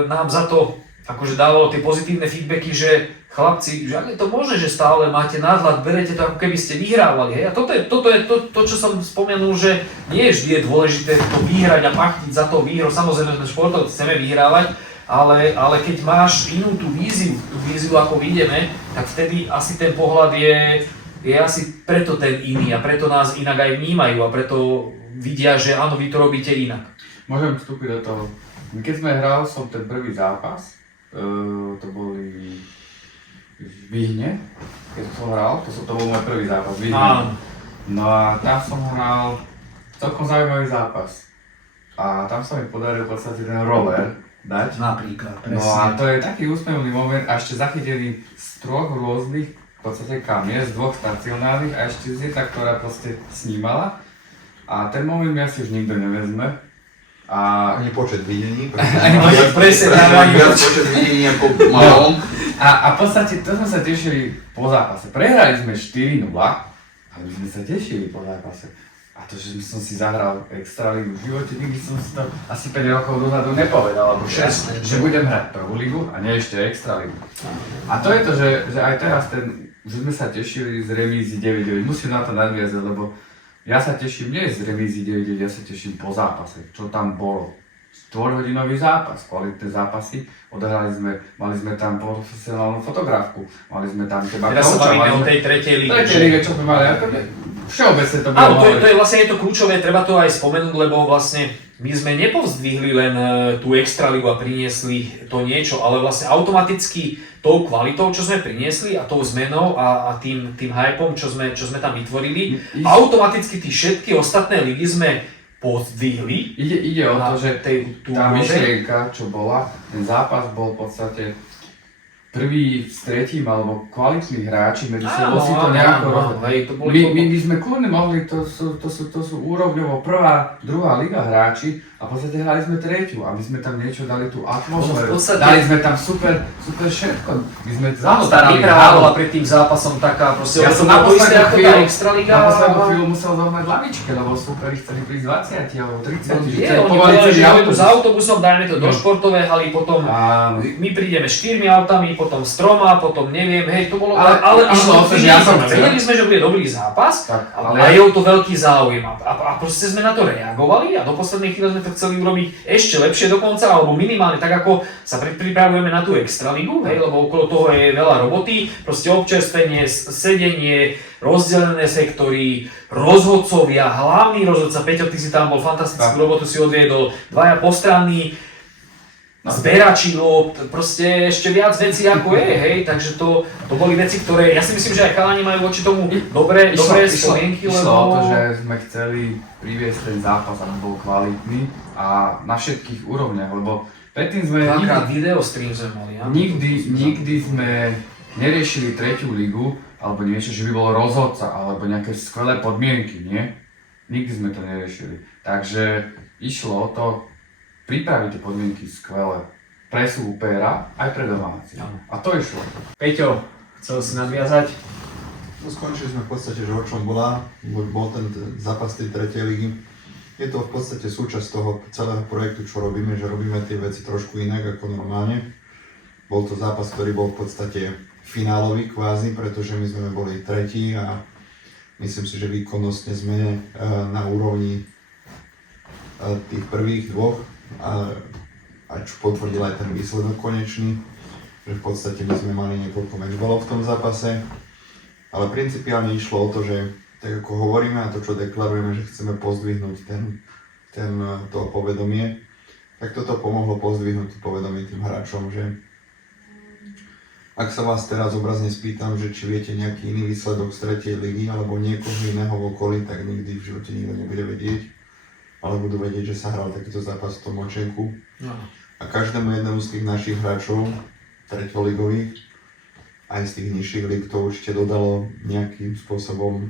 nám za to akože dávalo tie pozitívne feedbacky, že chlapci, že ak je to možné, že stále máte nadhľad, berete to ako keby ste vyhrávali, hej? A toto je to, čo som spomenul, že nie vždy je dôležité to vyhrať a pachtiť za to výhru. Samozrejme, sme športovci, chceme vyhrávať, ale keď máš inú tú víziu, ako ideme, tak vtedy asi ten pohľad je asi preto ten iný a preto nás inak aj vnímajú a preto vidia, že áno, vy to robíte inak. Môžem vstúpiť do toho. Keď sme hral som ten prvý zápas, to boli v Vyhne, keď som hral, to bol môj prvý zápas v Vyhne. No a tam som hral celkom zaujímavý zápas. A tam sa mi podaril v podstate ten roller dať. Napríklad, presne. No a to je taký úsmevný moment a ešte zachytený z troch rôznych v podstate kamier, z dvoch stacionárnych a ešte z jedna, ktorá proste snímala. A ten moment mi asi už nikto nevezme. Ani počet videní, presne počet videní ako malom. A v podstate to sme sa tešili po zápase. Prehrali sme 4-0, ale sme sa tešili po zápase. A to, že som si zahral extraligu v živote, nikdy som si to asi 5 rokov dozadu nepovedal, alebo 6, že budem hrať prvú ligu a nie ešte extraligu. A to je to, že aj teraz že sme sa tešili z remízy 9-9, musím na to nadviazať, lebo ja sa teším nie z remízy 9-9, ja sa teším po zápase, čo tam bolo. 4-hodinový zápas, kvalitné zápasy, mali sme tam profesionálnu fotografku, mali sme tam teba Teraz sa bavíme o tej tretej líge. Tretej líge, čo sme mali, všeobecne to bolo. Áno, to je vlastne to kľúčové, treba to aj spomenúť, lebo vlastne my sme nepovzdvihli len tú extraligu a priniesli to niečo, ale vlastne automaticky tou kvalitou, čo sme priniesli a tou zmenou a tým hypom, čo sme tam vytvorili, automaticky tie všetky ostatné ligy sme pozdvihli. Ide o to, že tá úroveň. myšlienka, čo bola, ten zápas bol v podstate prvý s tretím, alebo kvalitní hráči medzi sebou si to nejako rozhodli. My sme kľudne mohli, to sú úrovňovo prvá, druhá liga hráči a v podstate hrali sme tretiu, aby sme tam niečo dali tú atmosféru. Dali sme tam super všetko. My sme Áno, tá príprava bola pred tým zápasom taká, proste ja som na poslednú chvíľu musel zohnať lavičke, lebo superi chceli prísť 20 alebo 30. Oni povedali, že ideme tu s autobusom, dajme to do športovej haly, potom my prídeme 4 autami, potom s 3, potom neviem, hej, to bolo... Ale išlo o to, že vedeli sme, že bude dobrý zápas, a je o to veľký záujem. A proste sme na to reagovali a do poslednej chvíle sme to chceli urobiť ešte lepšie dokonca, alebo minimálne tak, ako sa pripravujeme na tú extraligu, hej, lebo okolo toho je veľa roboty, proste občerstvenie, sedenie, rozdelené sektory, rozhodcovia, hlavný rozhodca, Peťo, ty si tam bol, fantastickú robotu si odviedol, 2 postranní, zberači, proste ešte viac vecí ako je, hej, takže to boli veci, ktoré, ja si myslím, že aj chalani majú voči tomu dobré spomienky, lebo... Išlo o to, že sme chceli priviesť ten zápas, aby bol kvalitný a na všetkých úrovniach, lebo predtým sme... video stream sme mali, ja? Nikdy sme neriešili tretiu ligu, alebo niečo, že by bol rozhodca, alebo nejaké skvelé podmienky, nie? Nikdy sme to neriešili, takže išlo o to, pripraviť tie podmienky skvelé pre súpera aj pre domácich. A to išlo. Peťo, chcel si nadviazať? No, skončili sme v podstate, že o čom bol ten zápas tej tretej ligy. Je to v podstate súčasť toho celého projektu, čo robíme, že robíme tie veci trošku inak ako normálne. Bol to zápas, ktorý bol v podstate finálový kvázi, pretože my sme boli tretí a myslím si, že výkonnostne sme na úrovni tých prvých dvoch. A čo potvrdil aj ten výsledok konečný, že v podstate my sme mali niekoľko matchballov v tom zápase, ale principiálne išlo o to, že tak ako hovoríme a to, čo deklarujeme, že chceme pozdvihnúť to povedomie, tak toto pomohlo pozdvihnúť povedomie tým hráčom, že ak sa vás teraz obrazne spýtam, že či viete nejaký iný výsledok z tretej ligy alebo niekoho iného v okolí, tak nikdy v živote nikto nebude vedieť. Ale budú vedieť, že sa hral takýto zápas v tom Močenku. No. A každému jednému z tých našich hráčov, treťoligových, aj z tých nižších lig, to určite dodalo nejakým spôsobom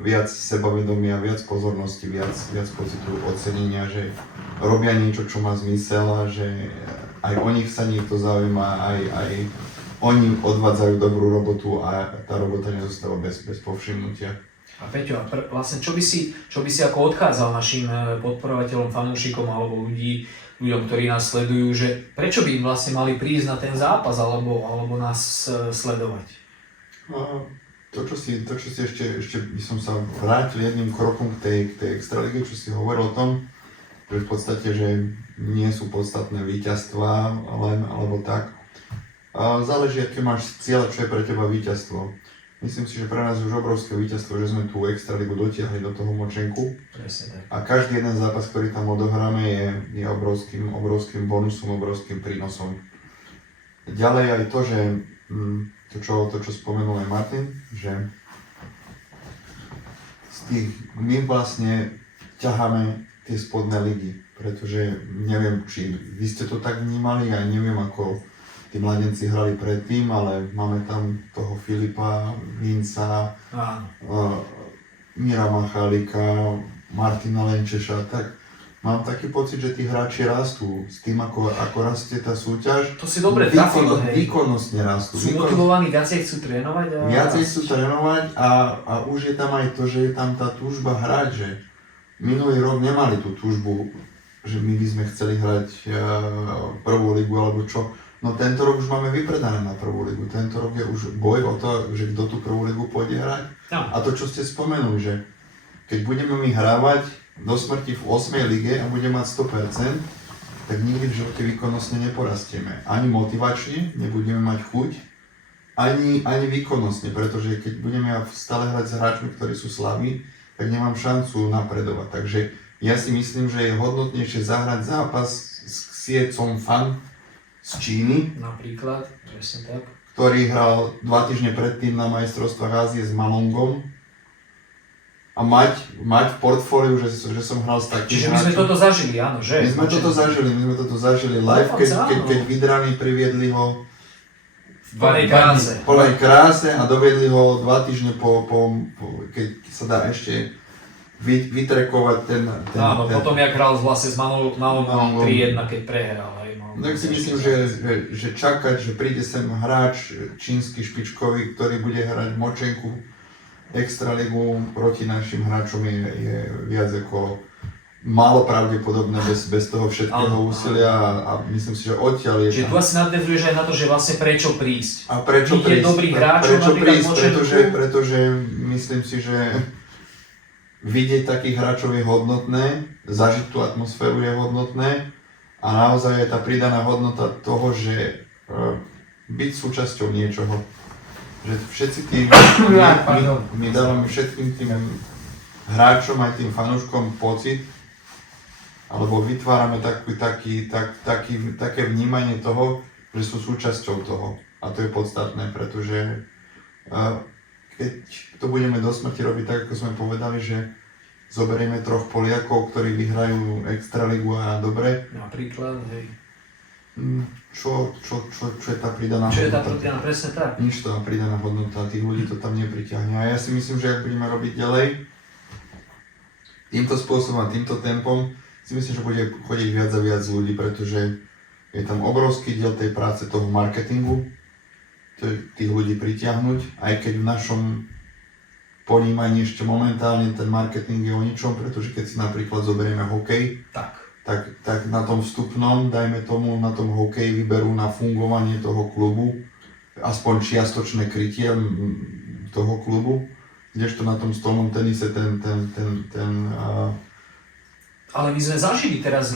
viac sebavedomia, viac pozornosti, viac pocitu ocenenia, že robia niečo, čo má zmysel a že aj o nich sa niekto zaujíma, aj oni odvádzajú dobrú robotu a tá robota nezostáva bez povšimnutia. A Peťo, vlastne čo by si ako odchádzal našim podporovateľom, fanúšikom alebo ľuďom, ktorí nás sledujú, že prečo by im vlastne mali prísť na ten zápas alebo nás sledovať? To, čo si ešte by som sa vrátil jedným krokom k tej extralige, čo si hovoril o tom, že v podstate, že nie sú podstatné víťazstvá len alebo tak. Záleží, aké máš cieľ, čo je pre teba víťazstvo. Myslím si, že pre nás je už obrovské víťazstvo, že sme tú extraligu dotiahli do toho Močenku. Presne. A každý jeden zápas, ktorý tam odohráme, je obrovským bonusom, obrovským prínosom. Ďalej aj to, že to, čo spomenul aj Martin, že my vlastne ťaháme tie spodné ligy, pretože neviem, či vy ste to tak vnímali, ja neviem, ako tí mladenci hrali predtým, ale máme tam toho Filipa, Vinca, Mira Machalika, Martina Lenčeša, tak mám taký pocit, že tí hráči rastú s tým, ako rastie tá súťaž. To si dobre trafil, hej. Výkonnostne rastú. Sú motivovaní, viacej chcú trénovať? Viacej chcú trénovať a už je tam aj to, že je tam tá túžba hrať, že minulý rok nemali tú túžbu, že my by sme chceli hrať prvú ligu alebo čo. No tento rok už máme vypredané na prvú ligu. Tento rok je už boj o to, že kto tú prvú ligu pôjde hrať. No. A to, čo ste spomenuli, že keď budeme my hrávať do smrti v 8. lige a budeme mať 100%, tak nikdy v živote výkonnostne neporastieme. Ani motivačne, nebudeme mať chuť, ani výkonnostne, pretože keď budeme stále hrať s hráčmi, ktorí sú slabí, tak nemám šancu napredovať. Takže ja si myslím, že je hodnotnejšie zahrať zápas s Xie Cong Fan z Číny, Napríklad, presne tak. ktorý hral 2 týždne predtým na majstrovstvách Ázie s Malongom, a mať v portfóliu, že som hral s takým Čiže my sme toto zažili, áno, že? My sme toto zažili live, keď Vidrani priviedli ho v plnej kráse a doviedli ho 2 týždne keď sa dá ešte vytrekovať ten... Áno, potom jak hral vlastne s Malongom 3-1, keď prehral. Tak si myslím, že čakať, že príde sem hráč čínsky špičkový, ktorý bude hrať močenku Extraligu proti našim hráčom je viac ako málo pravdepodobné bez toho všetkého úsilia a myslím si, že odtiaľ je tam. Čiže tu asi nadväzuješ aj na to, že vlastne prečo prísť. A prečo prísť? Dobrých hráčov, prečo prísť? Pretože myslím si, že vidieť takých hráčov je hodnotné, zažiť tú atmosféru je hodnotné a naozaj je tá pridaná hodnota toho, že byť súčasťou niečoho. Že všetci tí, my dávame všetkým tým hráčom aj tým fanúškom pocit, alebo vytvárame také vnímanie toho, že sú súčasťou toho. A to je podstatné, pretože keď to budeme do smrti robiť tak, ako sme povedali, že zoberieme 3 Poliakov, ktorí vyhrajú Extraligu a dobre. Napríklad, hej. Čo je tá pridaná hodnota? Čo je tá pridaná, presne tak. Nič to pridaná hodnota, tých ľudí to tam nepriťahne. A ja si myslím, že ak budeme robiť ďalej, týmto spôsobom a týmto tempom, si myslím, že bude chodiť viac a viac ľudí, pretože je tam obrovský diel tej práce toho marketingu, tých ľudí pritiahnuť, aj keď v našom ponímaní ešte momentálne ten marketing je o ničom, pretože keď si napríklad zoberieme hokej, tak na tom vstupnom, dajme tomu, na tom hokeji vyberú na fungovanie toho klubu aspoň čiastočné krytie toho klubu, kdežto na tom stolnom tenise ale my sme zažili teraz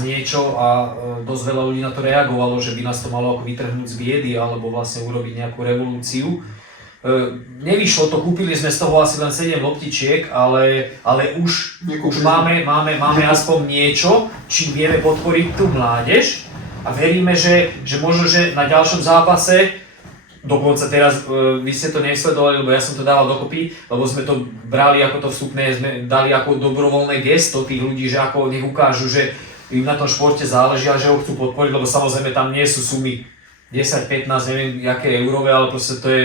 niečo a dosť veľa ľudí na to reagovalo, že by nás to malo ako vytrhnúť z biedy alebo vlastne urobiť nejakú revolúciu. Nevyšlo to, kúpili sme z toho asi len 7 loptičiek, ale už máme aspoň niečo, čím vieme podporiť tú mládež a veríme, že možno, že na ďalšom zápase, dokonca teraz vy ste to nesledovali, lebo ja som to dával dokopy, lebo sme to brali ako to vstupné, sme dali ako dobrovoľné gesto tých ľudí, že ako nech ukážu, že im na tom športe záleží a že ho chcú podporiť, lebo samozrejme tam nie sú sumy 10, 15, neviem aké eurové, ale proste to je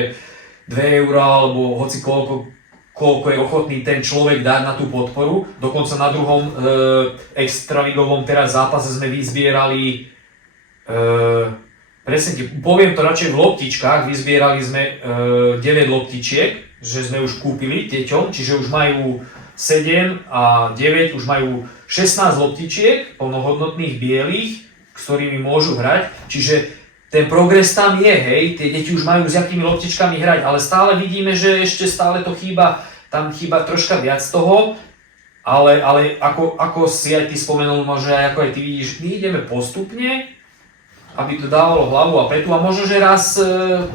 2 eurá alebo hoci koľko je ochotný ten človek dať na tú podporu. Dokonca na druhom extraligovom teraz zápase sme vyzbierali, presne poviem to radšej v loptičkách, vyzbierali sme 9 loptičiek, že sme už kúpili deťom, čiže už majú 7 a 9, už majú 16 loptičiek plnohodnotných bielých, s ktorými môžu hrať, čiže ten progres tam je, hej, tie deti už majú s akými loptičkami hrať, ale stále vidíme, že ešte stále to chýba, tam chýba troška viac toho, ale ako si aj ty spomenul, možno aj ako aj ty vidíš, my ideme postupne, aby to dávalo hlavu a petu a možno, že raz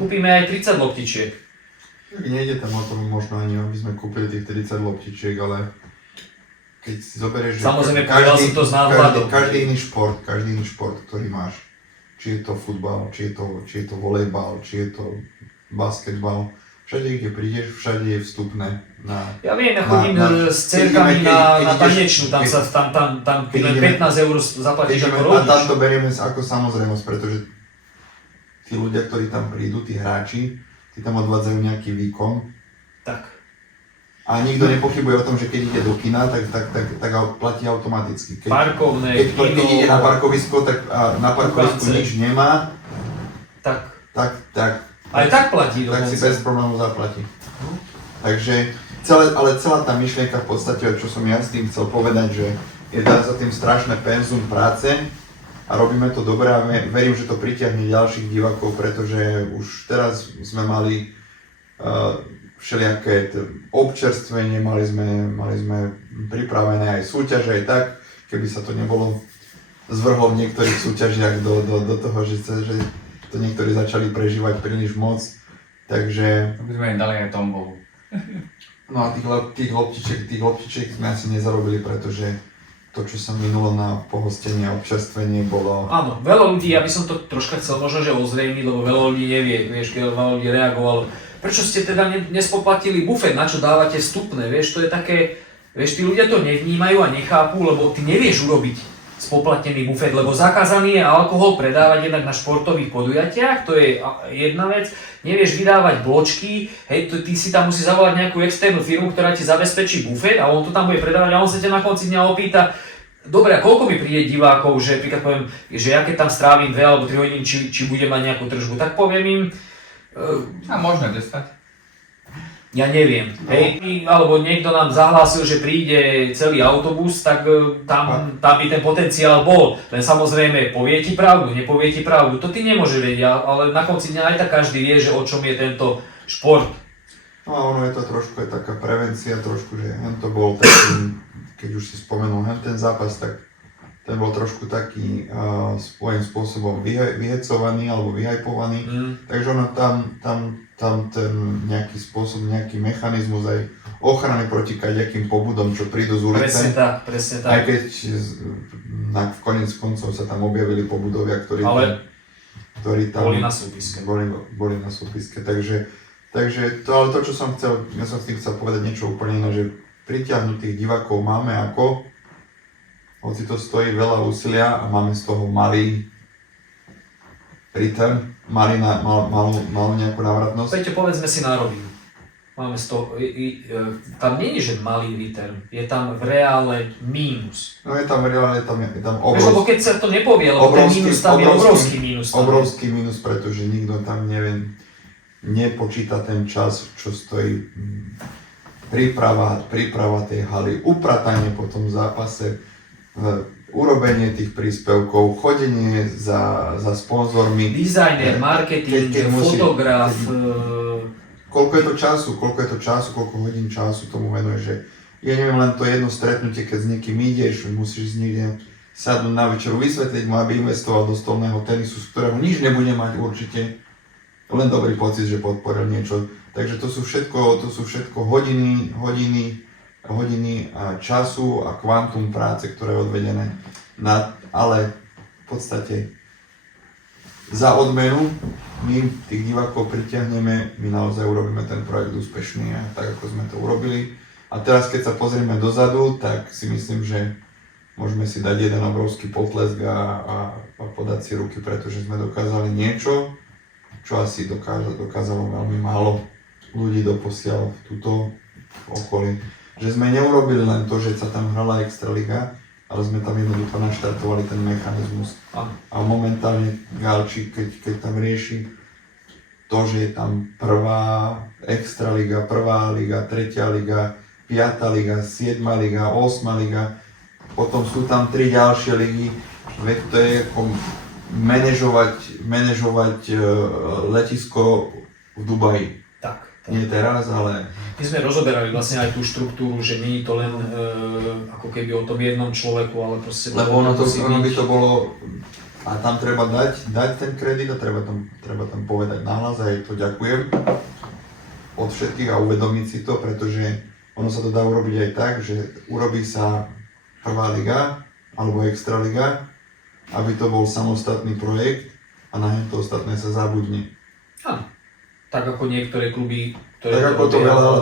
kúpime aj 30 loptičiek. Nejde tam o tom možno ani, aby sme kúpili tých 30 loptičiek, ale keď si zoberieš, že samozrejme, každý iný šport, ktorý máš, či je to futbal, či je to volejbal, či je to basketbal. Všade, kde prídeš, všade je vstupné. Ja viem, ja chodím s cerkami na tanečnú, tam len 15 eur zaplatíš ako rodič. A tam to berieme ako samozrejmosť, pretože tí ľudia, ktorí tam prídu, tí hráči, tí tam odvádzajú nejaký výkon. Tak. A nikto nepochybuje o tom, že keď ide do kina, tak platí automaticky. Parkovné, keď ide na parkovisko, tak na parkovisku nič nemá, tak aj tak platí tak si bez problémov zaplatí. Takže celá tá myšlienka v podstate, čo som ja s tým chcel povedať, že je za tým strašné penzum práce a robíme to dobre a verím, že to pritiahne ďalších divákov, pretože už teraz sme mali všelijaké občerstvenie, mali sme pripravené aj súťaže, aj tak. keby sa to nebolo zvrhlo v niektorých súťažiach do toho, že to niektorí začali prežívať príliš moc. Takže... To by sme im dali aj tombolu. No a tých loptičiek sme asi nezarobili, pretože to, čo sa minulo na pohostenie a občerstvenie, bolo... Áno, veľa ľudí, ja by som to troška chcel možno, že ozrejmiť, lebo veľa ľudí nevie, vieš, keď veľa ľudí reagovalo. Prečo ste teda nespoplatili bufet, na čo dávate vstupné, vieš, to je také, vieš, tí ľudia to nevnímajú a nechápu, lebo ty nevieš urobiť spoplatnený bufet, lebo zakázaný je alkohol predávať jednak na športových podujatiach, to je jedna vec, nevieš vydávať bločky, hej, ty si tam musí zavolať nejakú externú firmu, ktorá ti zabezpečí bufet a on to tam bude predávať a on sa ťa na konci dňa opýta, dobre, a koľko mi príde divákov, že príklad poviem, že ja keď tam strávim 2 alebo 3 hodín, či budem mať nejakú tržbu, tak poviem im, A možno 10. ja neviem, hej, alebo niekto nám zahlásil, že príde celý autobus, tak tam by ten potenciál bol. Len samozrejme, povie ti pravdu, nepovie ti pravdu, to ty nemôže vedieť, ale na konci dňa aj tak každý vie, že o čom je tento šport. No a ono je to trošku aj taká prevencia, trošku, že to bol taký, keď už si spomenul ten zápas, tak ten bol trošku taký svojím spôsobom vyhecovaný alebo vyhajpovaný, takže ono tam ten nejaký spôsob, nejaký mechanizmus aj ochrany proti kadejakým pobudom, čo prídu z ulice. Presne tak. Aj keď v koniec koncov sa tam objavili pobudovia, ktorí tam boli na súpiske. Boli na súpiske, takže to, čo som chcel, ja som s tým chcel povedať niečo úplne iné, že pritiahnutých divákov máme ako, hoci to stojí veľa úsilia a máme z toho malý return, malú nejakú návratnosť. Peťo, povedzme si na rovinu. Máme z toho, tam nie je, že malý return, je tam v reále mínus. No je tam v reále, je tam obrovský. Lebo keď sa to nepovie, lebo ten mínus tam je obrovský mínus. Obrovský mínus, pretože nikto tam nepočíta ten čas, čo stojí príprava tej haly, upratanie po tom zápase, urobenie tých príspevkov, chodenie za sponzormi. Dizajner, marketing, fotograf. Koľko je to času, koľko hodín času tomu venuje, že ja neviem, len to jedno stretnutie, keď s niekým ideš, musíš s niekde sadnúť na večeru, vysvetliť mu, aby investoval do stolného tenisu, z ktorého nič nebude mať určite, len dobrý pocit, že podporil niečo. Takže to sú všetko hodiny času a kvantum práce, ktoré je odvedené, ale v podstate za odmenu my tých divákov pritiahneme, my naozaj urobíme ten projekt úspešný, tak ako sme to urobili. A teraz keď sa pozrieme dozadu, tak si myslím, že môžeme si dať jeden obrovský potlesk a podať si ruky, pretože sme dokázali niečo, čo asi dokázalo veľmi málo ľudí doposiaľ v okolí. Že sme neurobili len to, že sa tam hrala Extraliga, ale sme tam jednoducho naštartovali ten mechanizmus. A momentálne Galčík, keď tam rieši to, že je tam prvá Extraliga, prvá liga, tretia liga, 5. liga, 7. liga, 8. liga, potom sú tam 3 ďalšie ligy, veď to je ako manažovať letisko v Dubaji. Tak. Nie teraz, ale... My sme rozoberali vlastne aj tú štruktúru, že nie je to len ako keby o tom jednom človeku, ale proste... Lebo ono by to bolo... A tam treba dať ten kredit a treba tam povedať nahlas a aj to ďakujem od všetkých a uvedomiť si to, pretože ono sa to dá urobiť aj tak, že urobí sa prvá liga alebo extraliga, aby to bol samostatný projekt a na to ostatné sa zabudne. Áno. Tak ako niektoré kluby, ktoré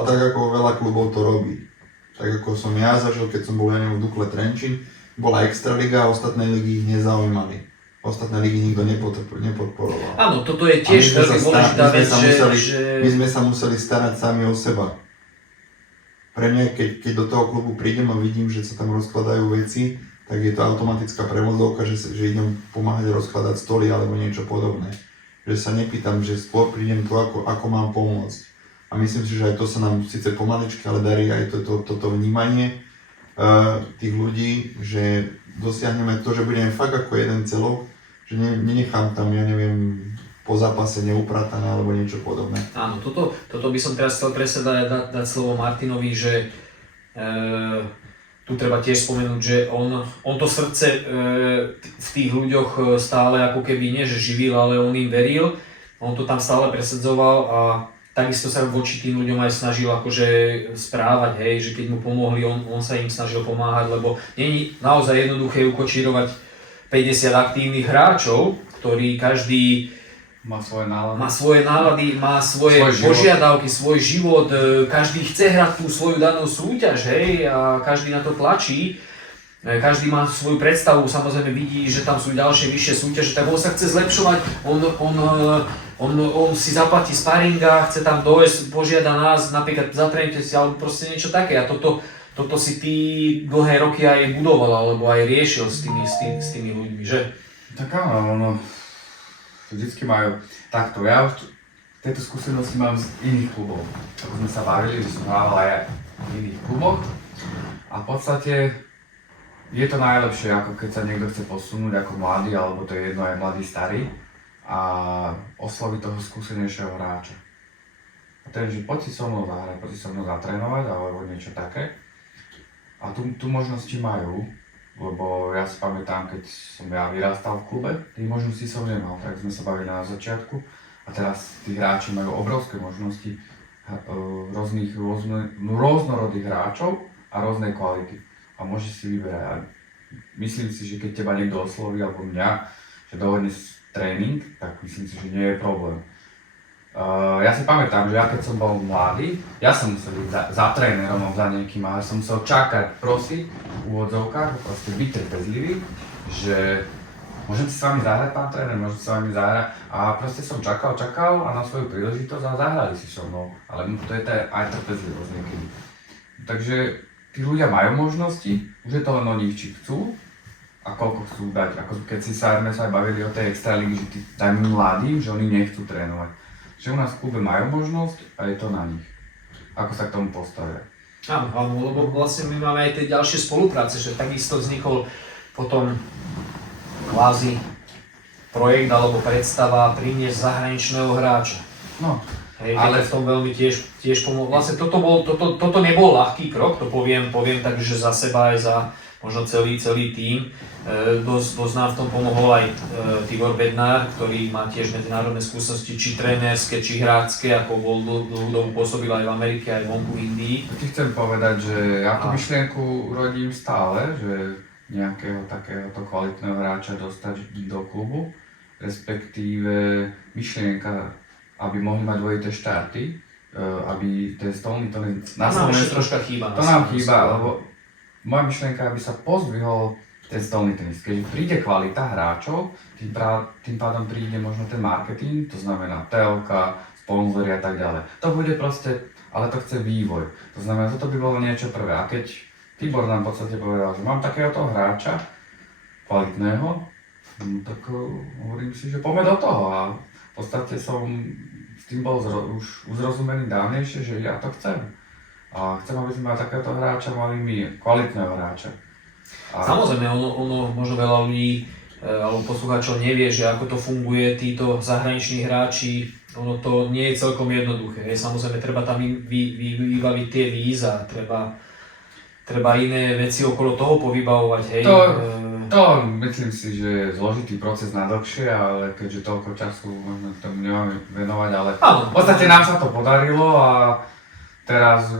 tak ako veľa klubov to robí. Tak ako som ja zažil, keď som bol v Dukle Trenčín, bola extraliga a ostatné ligy ich nezaujímali. Ostatné ligy nikto nepodporoval. Áno, toto je tiež veľmi dôležitá vec, že... My sme sa museli starať sami o seba. Pre mňa, keď do toho klubu prídem a vidím, že sa tam rozkladajú veci, tak je to automatická prevozovka, že idem pomáhať rozkladať stoly alebo niečo podobné. Že sa nepýtam, že skôr prídem to, ako mám pomôcť. A myslím si, že aj to sa nám síce pomaličky, ale darí aj toto vnímanie tých ľudí, že dosiahneme to, že budeme fakt ako jeden celok, že nenechám tam, ja neviem, po zápase neupratané alebo niečo podobné. Áno, toto by som teraz chcel presne dať slovo Martinovi, že tu treba tiež spomenúť, že on to srdce v tých ľuďoch stále ako keby nie že živil, ale on im veril. On to tam stále presadzoval a takisto sa voči tým ľuďom aj snažil akože správať, hej, že keď mu pomohli, on sa im snažil pomáhať, lebo nie je naozaj jednoduché ukočírovať 50 aktívnych hráčov, ktorí každý Má svoje nálady, má svoje požiadavky, svoj život, každý chce hrať tú svoju danú súťaž, hej, a každý na to tlačí. Každý má svoju predstavu, samozrejme vidí, že tam sú ďalšie vyššie súťaže, tak on sa chce zlepšovať, on si zaplatí sparinga, chce tam dojsť, požiada nás, napríklad zatrénite si, alebo proste niečo také. A toto si ty dlhé roky aj budoval, alebo aj riešil s tými ľuďmi, že? Tak áno, vždycky majú takto. Ja už tieto skúsenosti mám z iných klubov. Ako sme sa bavili, že som hrával aj v iných kluboch a v podstate je to najlepšie, ako keď sa niekto chce posunúť ako mladý, alebo to je jedno aj mladý, starý a osloviť toho skúsenejšieho hráča. A ten, že poď si so mnou zahrať, poď si so mnou zatrénovať alebo niečo také. A tu možnosti majú, lebo ja si pamätám, keď som ja vyrastal v klube, tých možností som nemal, tak sme sa bavili na začiatku. A teraz tí hráči majú obrovské možnosti rôznorodých hráčov a rôznej kvality. A môžeš si vyberať. A myslím si, že keď teba niekto osloví, alebo mňa, že dohodne tréning, tak myslím si, že nie je problém. Ja si pamätám, že ja keď som bol mladý, ja som musel byť za trénerom alebo za niekým, ale som musel čakať, prosiť v úvodzovkách, proste byť trpezlivý, že môžem si s vami zahrať, pán tréner, môžem si s vami zahrať a proste som čakal a na svoju príležitosť a zahrali si so mnou, ale to je aj trpezlivosť niekedy. Takže tí ľudia majú možnosti, už je to len o nich, či chcú a koľko chcú dať, ako keď si sa aj bavili o tej extralígy, že tí dajme mladým, že oni nechcú trénovať. Že u nás v klube majú možnosť a je to na nich. Ako sa k tomu postavia. Áno, lebo vlastne my máme aj tie ďalšie spolupráce, že takisto vznikol potom kvázi projekt alebo predstava priniesť zahraničného hráča. No, hej, ale v tom veľmi tiež pomohol. Vlastne toto nebol ľahký krok, to poviem takže za seba aj za možno celý tím. Dosť nám v tom pomohol aj Tibor Bednár, ktorý má tiež medzinárodné skúsenosti, či trénerské, či hráčske, ako bol dlhú dobu pôsobil aj v Amerike, aj vonku v Indii. Ti chcem povedať, že ja tú myšlienku rodím stále, že nejakého takéhoto kvalitného hráča dostať do klubu, respektíve myšlienka, aby mohli mať dvojité štarty, aby ten stolný tenis na Slovensku troška chýba. To nám chýba, lebo moja myšlienka je, aby sa pozdvihol ten stolný tenis. Keď príde kvalita hráčov, tým pádom príde možno ten marketing, to znamená telka, sponzori a tak ďalej. To bude proste, ale to chce vývoj. To znamená, toto by bolo niečo prvé. A keď Tibor nám v podstate povedal, že mám takéhoto hráča, kvalitného, tak hovorím si, že poďme do toho. A v podstate som s tým bol už uzrozumený dávnejšie, že ja to chcem. A chcem, aby sme takéhoto hráča mali my, kvalitného hráča. Samozrejme, ono možno veľa ľudí alebo poslucháčov nevie, že ako to funguje, títo zahraniční hráči, ono to nie je celkom jednoduché. Samozrejme, treba tam vybaviť tie víza, treba iné veci okolo toho povybavovať, hej. To myslím si, že je zložitý proces na dlhšie, ale keďže toľko času možno tomu nemáme venovať, ale v podstate nám sa to podarilo a teraz,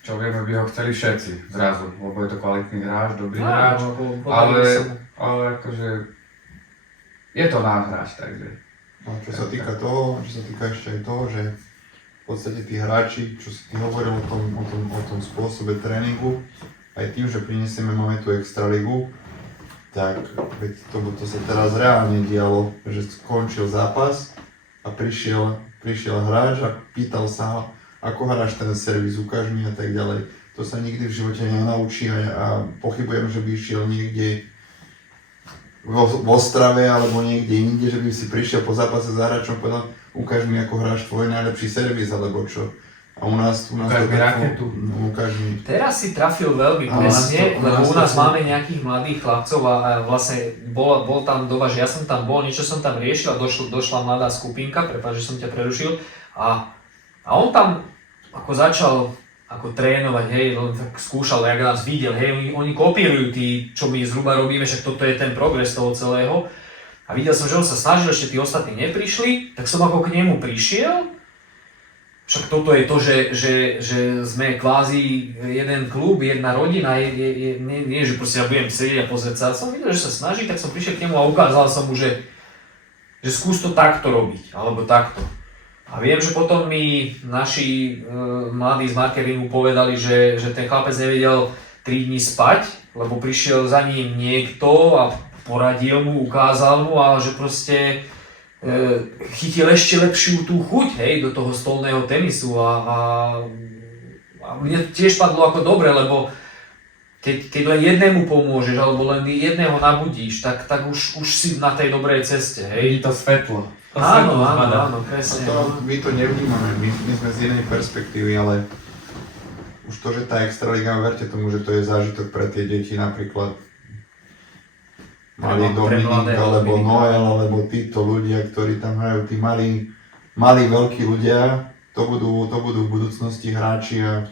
čo vieme, by ho chceli všetci zrazu, lebo je to kvalitný hráč, dobrý hráč, ale akože je to náš hráč, takže. No, čo sa týka toho, čo sa týka ešte aj toho, že v podstate tí hráči, čo si ty hovoril o tom spôsobe tréningu, aj tým, že prinesieme, máme tu extraligu, tak veď to sa teraz reálne dialo, že skončil zápas a prišiel hráč a pýtal sa ho, ako hráš ten servis, ukáž mi a tak ďalej. To sa nikdy v živote nenaučí a pochybujem, že by išiel niekde v Ostrave alebo niekde inde, že by si prišiel po zápase za hráčom a povedal, ukáž mi, ako hráš tvoj najlepší servis alebo čo. A u nás ukáž mi raketu. Ukáž mi. Teraz si trafil veľmi presne, lebo u nás máme nejakých mladých chlapcov a vlastne bol tam doba, že ja som tam bol, niečo som tam riešil a došla mladá skupinka, prepáč, že som ťa prerušil a on tam ako začal ako trénovať, hej, on tak skúšal, jak nás videl, hej, oni kopírujú tí, čo my zhruba robíme, však toto je ten progres toho celého. A videl som, že on sa snažil, ešte tí ostatní neprišli, tak som ako k nemu prišiel. Však toto je to, že sme kvázi jeden klub, jedna rodina, nie, že proste ja budem sedieť a pozrieť sa. Som videl, že sa snaží, tak som prišiel k nemu a ukázal som mu, že skús to takto robiť, alebo takto. A viem, že potom mi naši mladí z marketingu povedali, že ten chlapec nevedel 3 dní spať, lebo prišiel za ním niekto a poradil mu, ukázal mu, ale že proste chytil ešte lepšiu tú chuť, hej, do toho stolného tenisu a mne tiež padlo ako dobre, lebo keď len jednému pomôžeš alebo len jedného nabudíš, tak už si na tej dobrej ceste, hej. Vidí to svetlo. Áno, presne. My to nevnímame, my sme z inej perspektívy, ale už to, že tá Extraliga, verte tomu, že to je zážitok pre tie deti, napríklad malý Dominik, alebo Noel, alebo títo ľudia, ktorí tam hrajú, tí malí veľkí ľudia, to budú v budúcnosti hráči a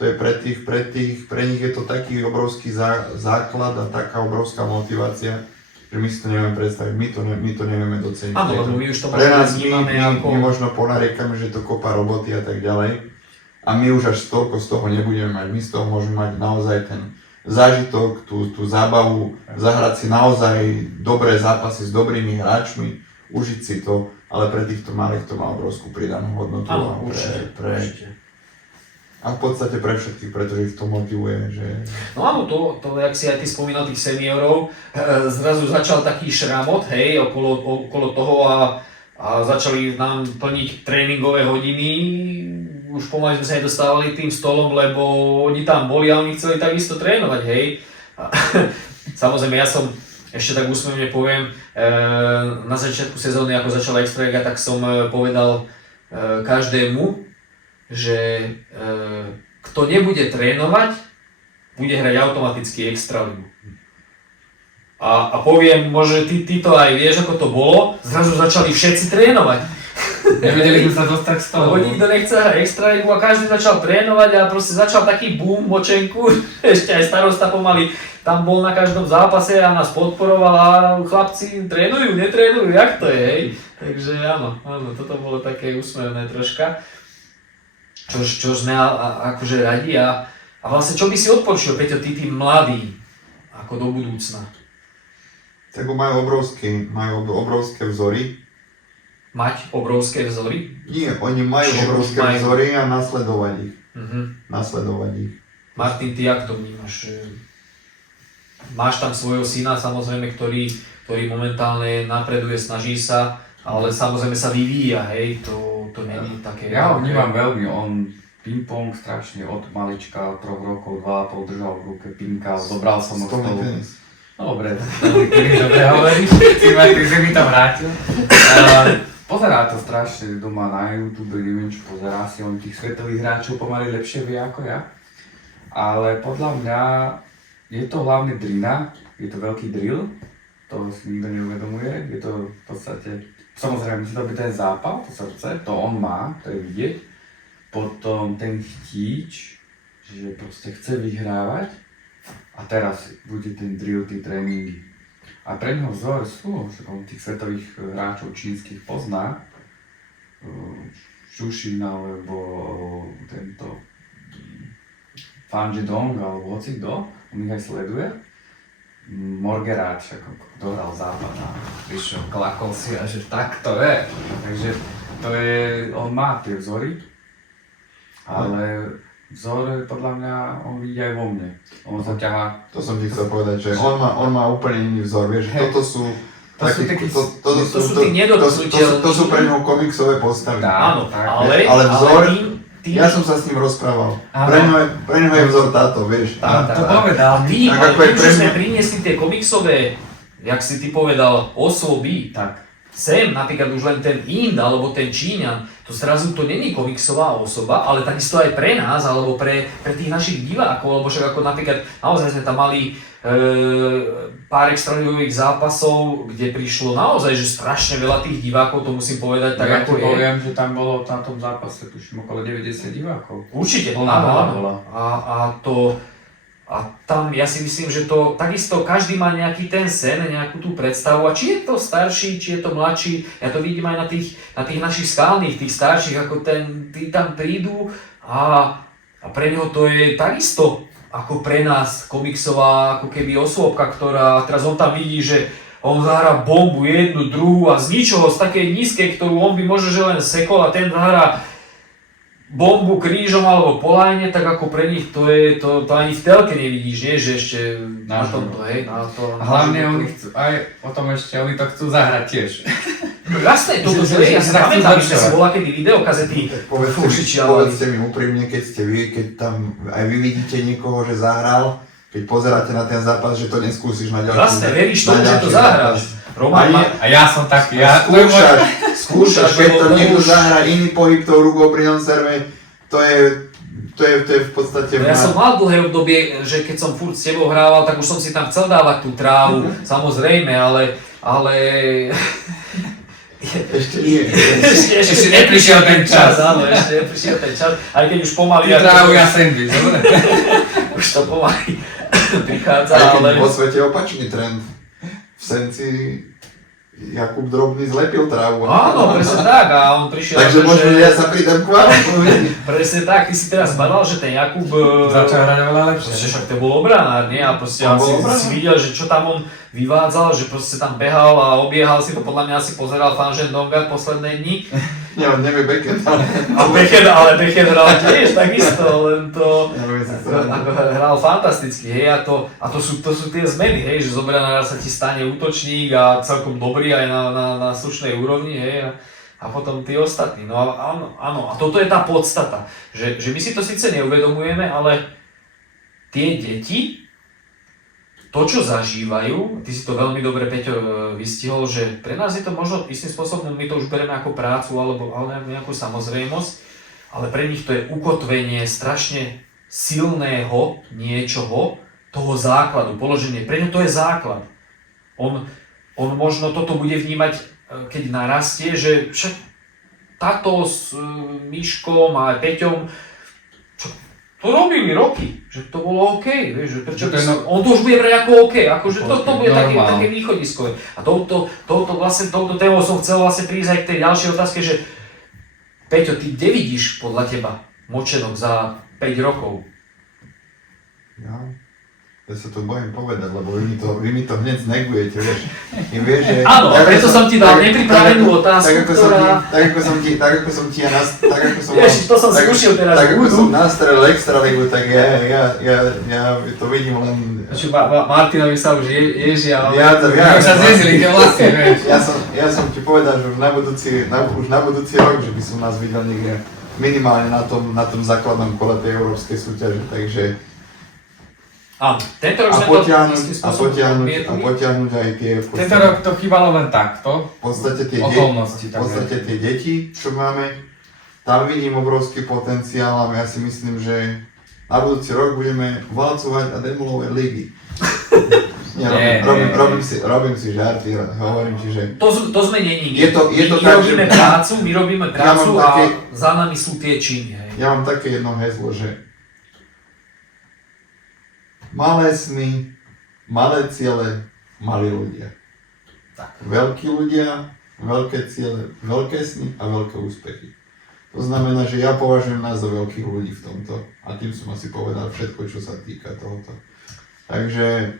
to je pre nich je to taký obrovský základ a taká obrovská motivácia, že my si to nevieme predstaviť, my to nevieme doceniť. Áno, lebo my už to pre nás vnímame ako... my možno ponariekame, že to kopa roboty a tak ďalej a my už až toľko z toho nebudeme mať, my z toho môžeme mať naozaj ten zážitok, tú zábavu, zahrať si naozaj dobré zápasy s dobrými hráčmi, užiť si to, ale pre týchto malých to má obrovskú pridanú hodnotu. Áno, určite. A v podstate pre všetkých, pretože ich to motivuje, že... No áno, to jak si aj ty spomínal tých seniorov, zrazu začal taký šramot, hej, okolo toho a začali nám plniť tréningové hodiny, už pomaly sme sa nedostávali tým stolom, lebo oni tam boli a oni chceli takisto trénovať, hej. Samozrejme, ja som, ešte tak úsmevne poviem, na začiatku sezóny, ako začala Extraliga, tak som povedal každému, že kto nebude trénovať, bude hrať automaticky Extraligu. A poviem, možno ty to aj vieš, ako to bolo, zrazu začali všetci trénovať. Nevedeli sme sa dostať z toho. Lebo nikto nechce hrať Extraligu a každý začal trénovať a proste začal taký boom močenku, ešte aj starosta pomaly tam bol na každom zápase a nás podporoval a chlapci trénujú, netrénujú, jak to je, hej. Takže áno, toto bolo také úsmevné troška. Čo sme akože radi a vlastne čo by si odporučil, Peťo, tí mladí, ako do budúcna? Tak majú obrovské vzory. Mať obrovské vzory? Nie, oni majú obrovské vzory a nasledovať ich. Nasledovať ich. Martin, ty jak to vnímaš? Máš tam svojho syna, samozrejme, ktorý momentálne napreduje, snaží sa, ale samozrejme sa vyvíja, hej, to není také... Ja ho vnímam veľmi, on ping-pong strašne od malička, od 3 rokov, 2,5 držal v ruke, pinkal, zobral som ho z toho. No dobre, dobre hovoríš, si mi to vrátil. Pozerá to strašne doma na YouTube, neviem čo pozerá si, on tých svetových hráčov pomaly lepšie vie ako ja. Ale podľa mňa je to hlavne drina, je to veľký drill, to si nikto neuvedomuje, je to v podstate, samozrejme musí to byť ten zápal, to srdce, to on má, to je vidieť. Potom ten chtíč, že proste chce vyhrávať a teraz bude ten drill, tí tréningy. A pre neho vzor sú, že on tých svetových hráčov čínskych pozná, Šušin alebo tento Fan Zhidong alebo hocikto, on ich aj sleduje. Morgerát, však dohral západ a prišiel, klakol si a že tak to je. Takže to je, on má tie vzory, ale vzor podľa mňa on vidí aj vo mne. On sa ťahá. To som ti chcel povedať, že on má úplne iný vzor, vieš, toto sú to sú pre neho komiksové postavy. Áno, ale vzor, ja som sa s ním rozprával. Pre neho je vzor táto, vieš. To povedal. Tým, že sme priniesli tie komiksové, jak si ty povedal, osoby, tak sem napríklad už len ten Ind alebo ten Číňan, to zrazu to není komiksová osoba, ale takisto aj pre nás alebo pre tých našich divákov, alebo však ako napríklad naozaj sme tam mali pár extraligových zápasov, kde prišlo naozaj, že strašne veľa tých divákov, to musím povedať tak, Ja ako ti je. poviem, že tam bolo na tom zápase tuším okolo 90 divákov. Určite, Plná áno, hala áno. bola. A tam ja si myslím, že to takisto každý má nejaký ten sen, nejakú tú predstavu a či je to starší, či je to mladší, ja to vidím aj na tých našich skalných, tých starších, ako tí tam prídu a pre neho to je takisto ako pre nás komiksová ako keby osôbka, ktorá teraz on tam vidí, že on zahrá bombu jednu, druhú a z ničoho, z takej nízkej, ktorú on by možno že len sekol a ten zahrá bombu krížom alebo po lajne, tak ako pre nich to ani v telke nevidíš, nie? Že ešte na tomto, hej, na to. A hlavne oni chcú, aj o tom ešte, oni to chcú zahrať tiež. No jasné, toto Že je, ja sa si pamätám, že zlepšovať. si bola kedy videokazety Povedzte mi úprimne, keď tam aj vy vidíte niekoho, že zahral, keď pozeráte na ten zápas, že to neskúsiš na ďalší. Jasné, veríš tomu, na že to ďalší zahráš. zápas. Roman má... A ja som taký, Skúšaš, keď to niekto zahrá iný pohyb tou rukou pri non-serve, to je v podstate... No ja som mal dlhé obdobie, že keď som furt s tebou hrával, tak už som si tam chcel dávať tú trávu, samozrejme, ale... Ešte nie. Ešte neprišiel ten čas. Áno, ešte neprišiel ten čas, aj keď už pomaly... trávu ja sandwich, dobre? Už to pomaly prichádza, Aj keď ale... vo svete opačný trend. V Senci Jakub Drobný zlepil trávu. Áno, presne tak, a on prišiel... Takže možno ja sa pridám k vám. Presne tak, ty si teraz badal, že ten Jakub... Začal hrať oveľa Proste lepšie. však to bol obranár, nie? A proste On bol si obranár. videl, že čo tam on vyvádzal, že proste tam behal a obiehal si to, podľa mňa si pozeral Fanžen Donga posledné dni. Nie, on nevie Beckett, Ale Becker hral tiež takisto, len to... nevie si Ako hral fantasticky, hej, a to sú tie zmeny, hej, že z obranára sa ti stane útočník a celkom dobrý aj na slušnej úrovni, hej, a potom tí ostatní. No áno, a toto je tá podstata, že my si to síce neuvedomujeme, ale tie deti, to, čo zažívajú, ty si to veľmi dobre, Peťo, vystihol, že pre nás je to možno istým spôsobom, my to už bereme ako prácu alebo nejakú samozrejmosť, ale pre nich to je ukotvenie strašne silného niečoho, toho základu, položenie. Pre ňo to je základ. On možno toto bude vnímať, keď narastie, že však táto s Miškom a Peťom, to robili roky, že to bolo OK, vieš, že prečo on to už bude brať ako OK, akože to bude také východiskové. A touto témou som chcel vlastne prísť aj k tej ďalšej otázke, že Peťo, ty kde vidíš podľa teba Močenok za 5 rokov? Ja sa to bojím povedať, lebo vy mi to hneď znegujete, vieš. Vieš, že... Áno, preto som ti dal nepripravenú otázku, ktorá... Tak ako som ti Ježiš, to som skúšil teraz. Tak ako som nastrelil extraligu, tak ja to vidím len... Martinovi sa už ježia, ale... Ja sa zjezili, keď vlastne, vieš. Ja som ti povedal, že už na budúci rok, že by som nás videl niekde minimálne na tom základnom kole tej európskej súťaže, takže... Áno, tento rok sme to istým spôsobom potiahnuť aj tie... Tento rok to chýbalo len takto. V podstate tie deti, čo máme, tam vidím obrovský potenciál a ja si myslím, že na budúci rok budeme valcovať a demolovať ligy. Robím si žarty, hovorím ti, že... To sme není. My robíme prácu a za nami sú tie činy. Ja mám také jedno heslo, že malé sny, malé ciele, malí ľudia. Veľkí ľudia, veľké ciele, veľké sny a veľké úspechy. To znamená, že ja považujem nás za veľkých ľudí v tomto a tým som asi povedal všetko, čo sa týka tohoto. Takže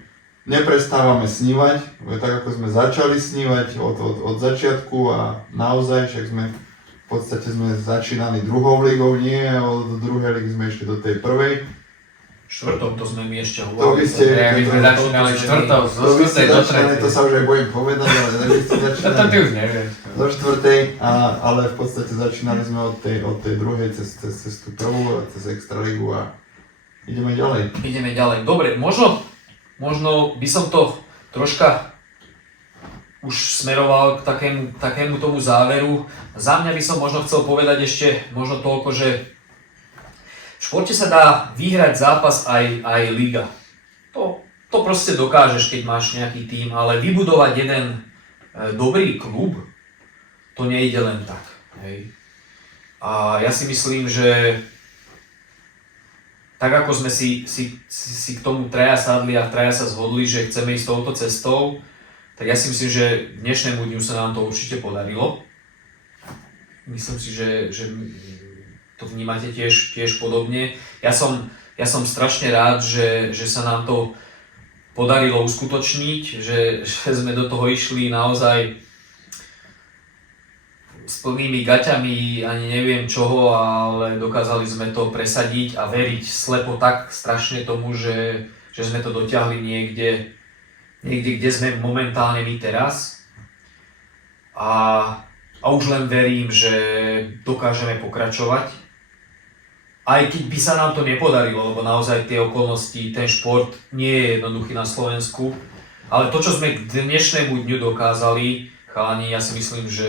neprestávame snívať, tak ako sme začali snívať od začiatku a naozaj, však sme v podstate začínali druhou ligou, nie, a od druhej ligy sme išli do tej prvej. Štvrtou, to sme my ešte To hovorili. by ste... My sme začínali štvrtou, zo štvrtej do tretej. To sa už aj bojím povedať, ale tak by ste To začínali ty už nevieš. do štvrtej, ale v podstate začínali sme od tej druhej cez tú prvú, cez extraligu a ideme ďalej. Dobre, možno by som to troška už smeroval k takému tomu záveru. Za mňa by som možno chcel povedať ešte možno toľko, že v športe sa dá vyhrať zápas aj liga. To to proste dokážeš, keď máš nejaký tím, ale vybudovať jeden dobrý klub, to nejde len tak. Hej. A ja si myslím, že tak ako sme si k tomu traja sadli a traja sa zhodli, že chceme ísť touto cestou, tak ja si myslím, že dnešnému dňu sa nám to určite podarilo. Myslím si, že to vnímate tiež podobne. Ja som strašne rád, že sa nám to podarilo uskutočniť, že sme do toho išli naozaj s plnými gaťami, ani neviem čoho, ale dokázali sme to presadiť a veriť slepo tak strašne tomu, že sme to dotiahli niekde, kde sme momentálne my teraz. A už len verím, že dokážeme pokračovať. Aj keď by sa nám to nepodarilo, lebo naozaj tie okolnosti, ten šport nie je jednoduchý na Slovensku. Ale to, čo sme k dnešnému dňu dokázali, chalani, ja si myslím, že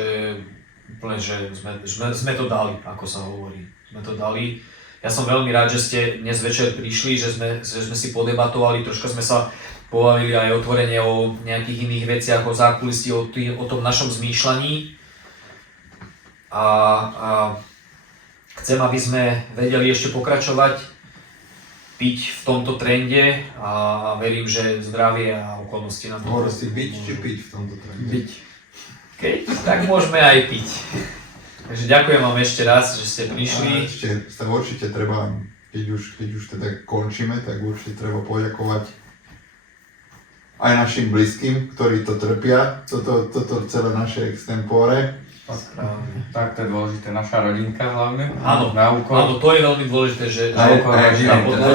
úplne, že sme to dali, ako sa hovorí. Sme to dali. Ja som veľmi rád, že ste dnes večer prišli, že sme si podebatovali, troška sme sa pobavili aj otvorene o nejakých iných veciach, o zákulisí, o tom našom zmýšľaní. A chcem, aby sme vedeli ešte pokračovať, piť v tomto trende a verím, že zdravie a okolnosti nám Hovorí si byť či piť v tomto trende? Byť. Keď, tak môžeme aj piť. Takže ďakujem vám ešte raz, že ste prišli. A ešte sa určite treba, keď už teda končíme, tak určite treba poďakovať aj našim blízkym, ktorí to trpia, toto celé naše extempore. Tak to je dôležité, naša rodinka hlavne. Áno, to je veľmi dôležité, že tá podpora,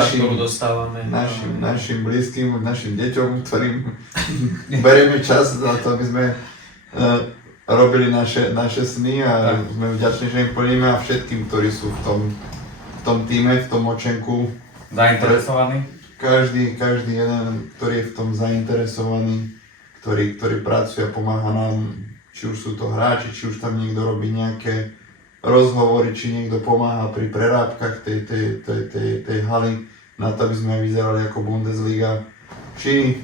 ktorú dostávame. Našim blízkym, našim deťom, ktorým berieme čas za to, aby sme robili naše sny a sme vďační, že im plníme, a všetkým, ktorí sú v tom týme, v tom Močenku zainteresovaní. Každý jeden, ktorý je v tom zainteresovaný, ktorý pracuje a pomáha nám, či už sú to hráči, či už tam niekto robí nejaké rozhovory, či niekto pomáha pri prerábkach tej haly na to, aby sme vyzerali ako Bundesliga, či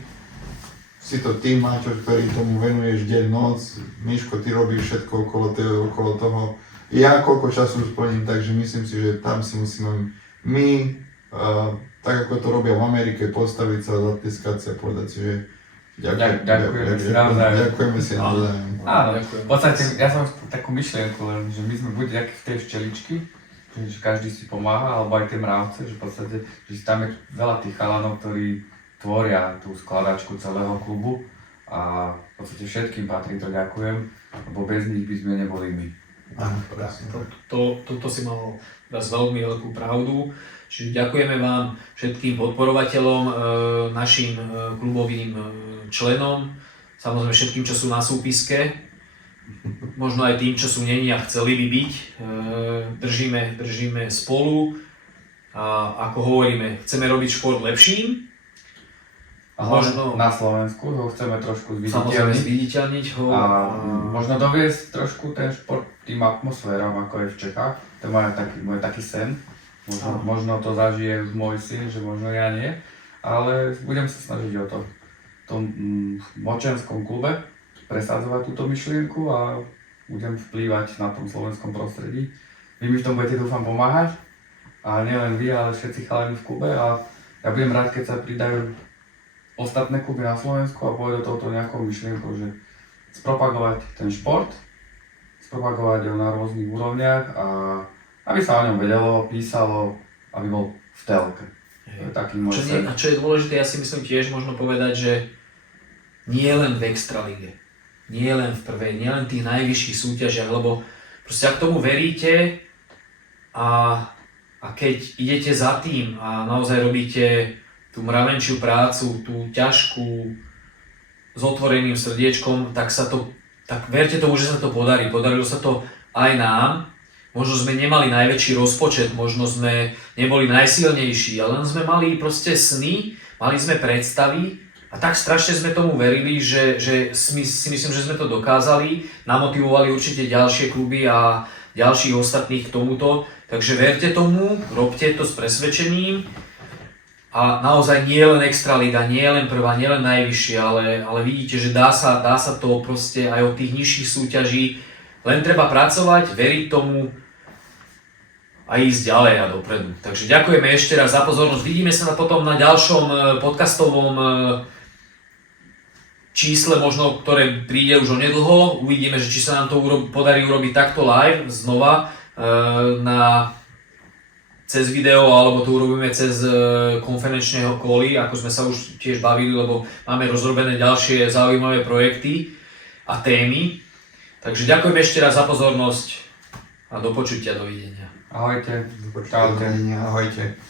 si to ty, Maťo, ktorý tomu venuješ deň, noc, Miško, ty robíš všetko okolo toho. Ja koľko času splním, takže myslím si, že tam si musíme my, tak ako to robia v Amerike, postaviť sa, zatliskať sa a povedať si, že ďakujeme si navzájom. Áno, v podstate ja som takú myšlienku len, že my sme buď takí v tej včeličky, že každý si pomáha, alebo aj tie mravce, že v podstate, že tam je veľa tých chalanov, ktorí tvoria tú skladačku celého klubu a v podstate všetkým patrí to ďakujem, lebo bez nich by sme neboli my. Toto si mal raz veľmi veľkú pravdu. Čiže ďakujeme vám všetkým podporovateľom, našim klubovým členom, samozrejme všetkým, čo sú na súpiske, možno aj tým, čo sú neni a chceli by byť. Držíme spolu a ako hovoríme, chceme robiť šport lepším. A možno na Slovensku ho chceme trošku zviditeľniť ho. A možno doviesť trošku ten šport tým atmosféram, ako je v Čechách. To je môj taký sen. Možno to zažije môj syn, že možno ja nie. Ale budem sa snažiť o to. V tom močenskom klube presadzovať túto myšlienku a budem vplývať na tom slovenskom prostredí. Vy mi v tom budete, dúfam, pomáhať. A nielen vy, ale všetci chalani v klube. A ja budem rád, keď sa pridajú ostatné kluby na Slovensku a pôjdu touto nejakou myšlienkou, že spropagovať ten šport, spropagovať ho na rôznych úrovniach a aby sa o ňom vedelo, písalo, aby bol v telke. To je taký môj sen. A čo je dôležité, ja si myslím tiež možno povedať, že nie len v extralige, nie len v prvej, nie len v tých najvyšších súťažiach, lebo proste ak tomu veríte a keď idete za tým a naozaj robíte tú mravenčiu prácu, tú ťažkú, s otvoreným srdiečkom, tak verte tomu, že sa to podarí. Podarilo sa to aj nám. Možno sme nemali najväčší rozpočet, možno sme neboli najsilnejší, ale len sme mali proste sny, mali sme predstavy a tak strašne sme tomu verili, že si myslím, že sme to dokázali. Namotivovali určite ďalšie kluby a ďalších ostatných k tomuto. Takže verte tomu, robte to s presvedčením. A naozaj nie len Extraliga, nie len prvá, nie len najvyššia, ale vidíte, že dá sa to proste aj od tých nižších súťaží. Len treba pracovať, veriť tomu a ísť ďalej a dopredu. Takže ďakujeme ešte raz za pozornosť. Vidíme sa potom na ďalšom podcastovom čísle, možno, ktoré príde už onedlho. Uvidíme, že či sa nám to podarí urobiť takto live znova cez video, alebo to urobíme cez konferenčného koly, ako sme sa už tiež bavili, lebo máme rozrobené ďalšie zaujímavé projekty a témy. Takže ďakujem ešte raz za pozornosť a do počutia, dovidenia. Ahojte. Počkajte, ahojte.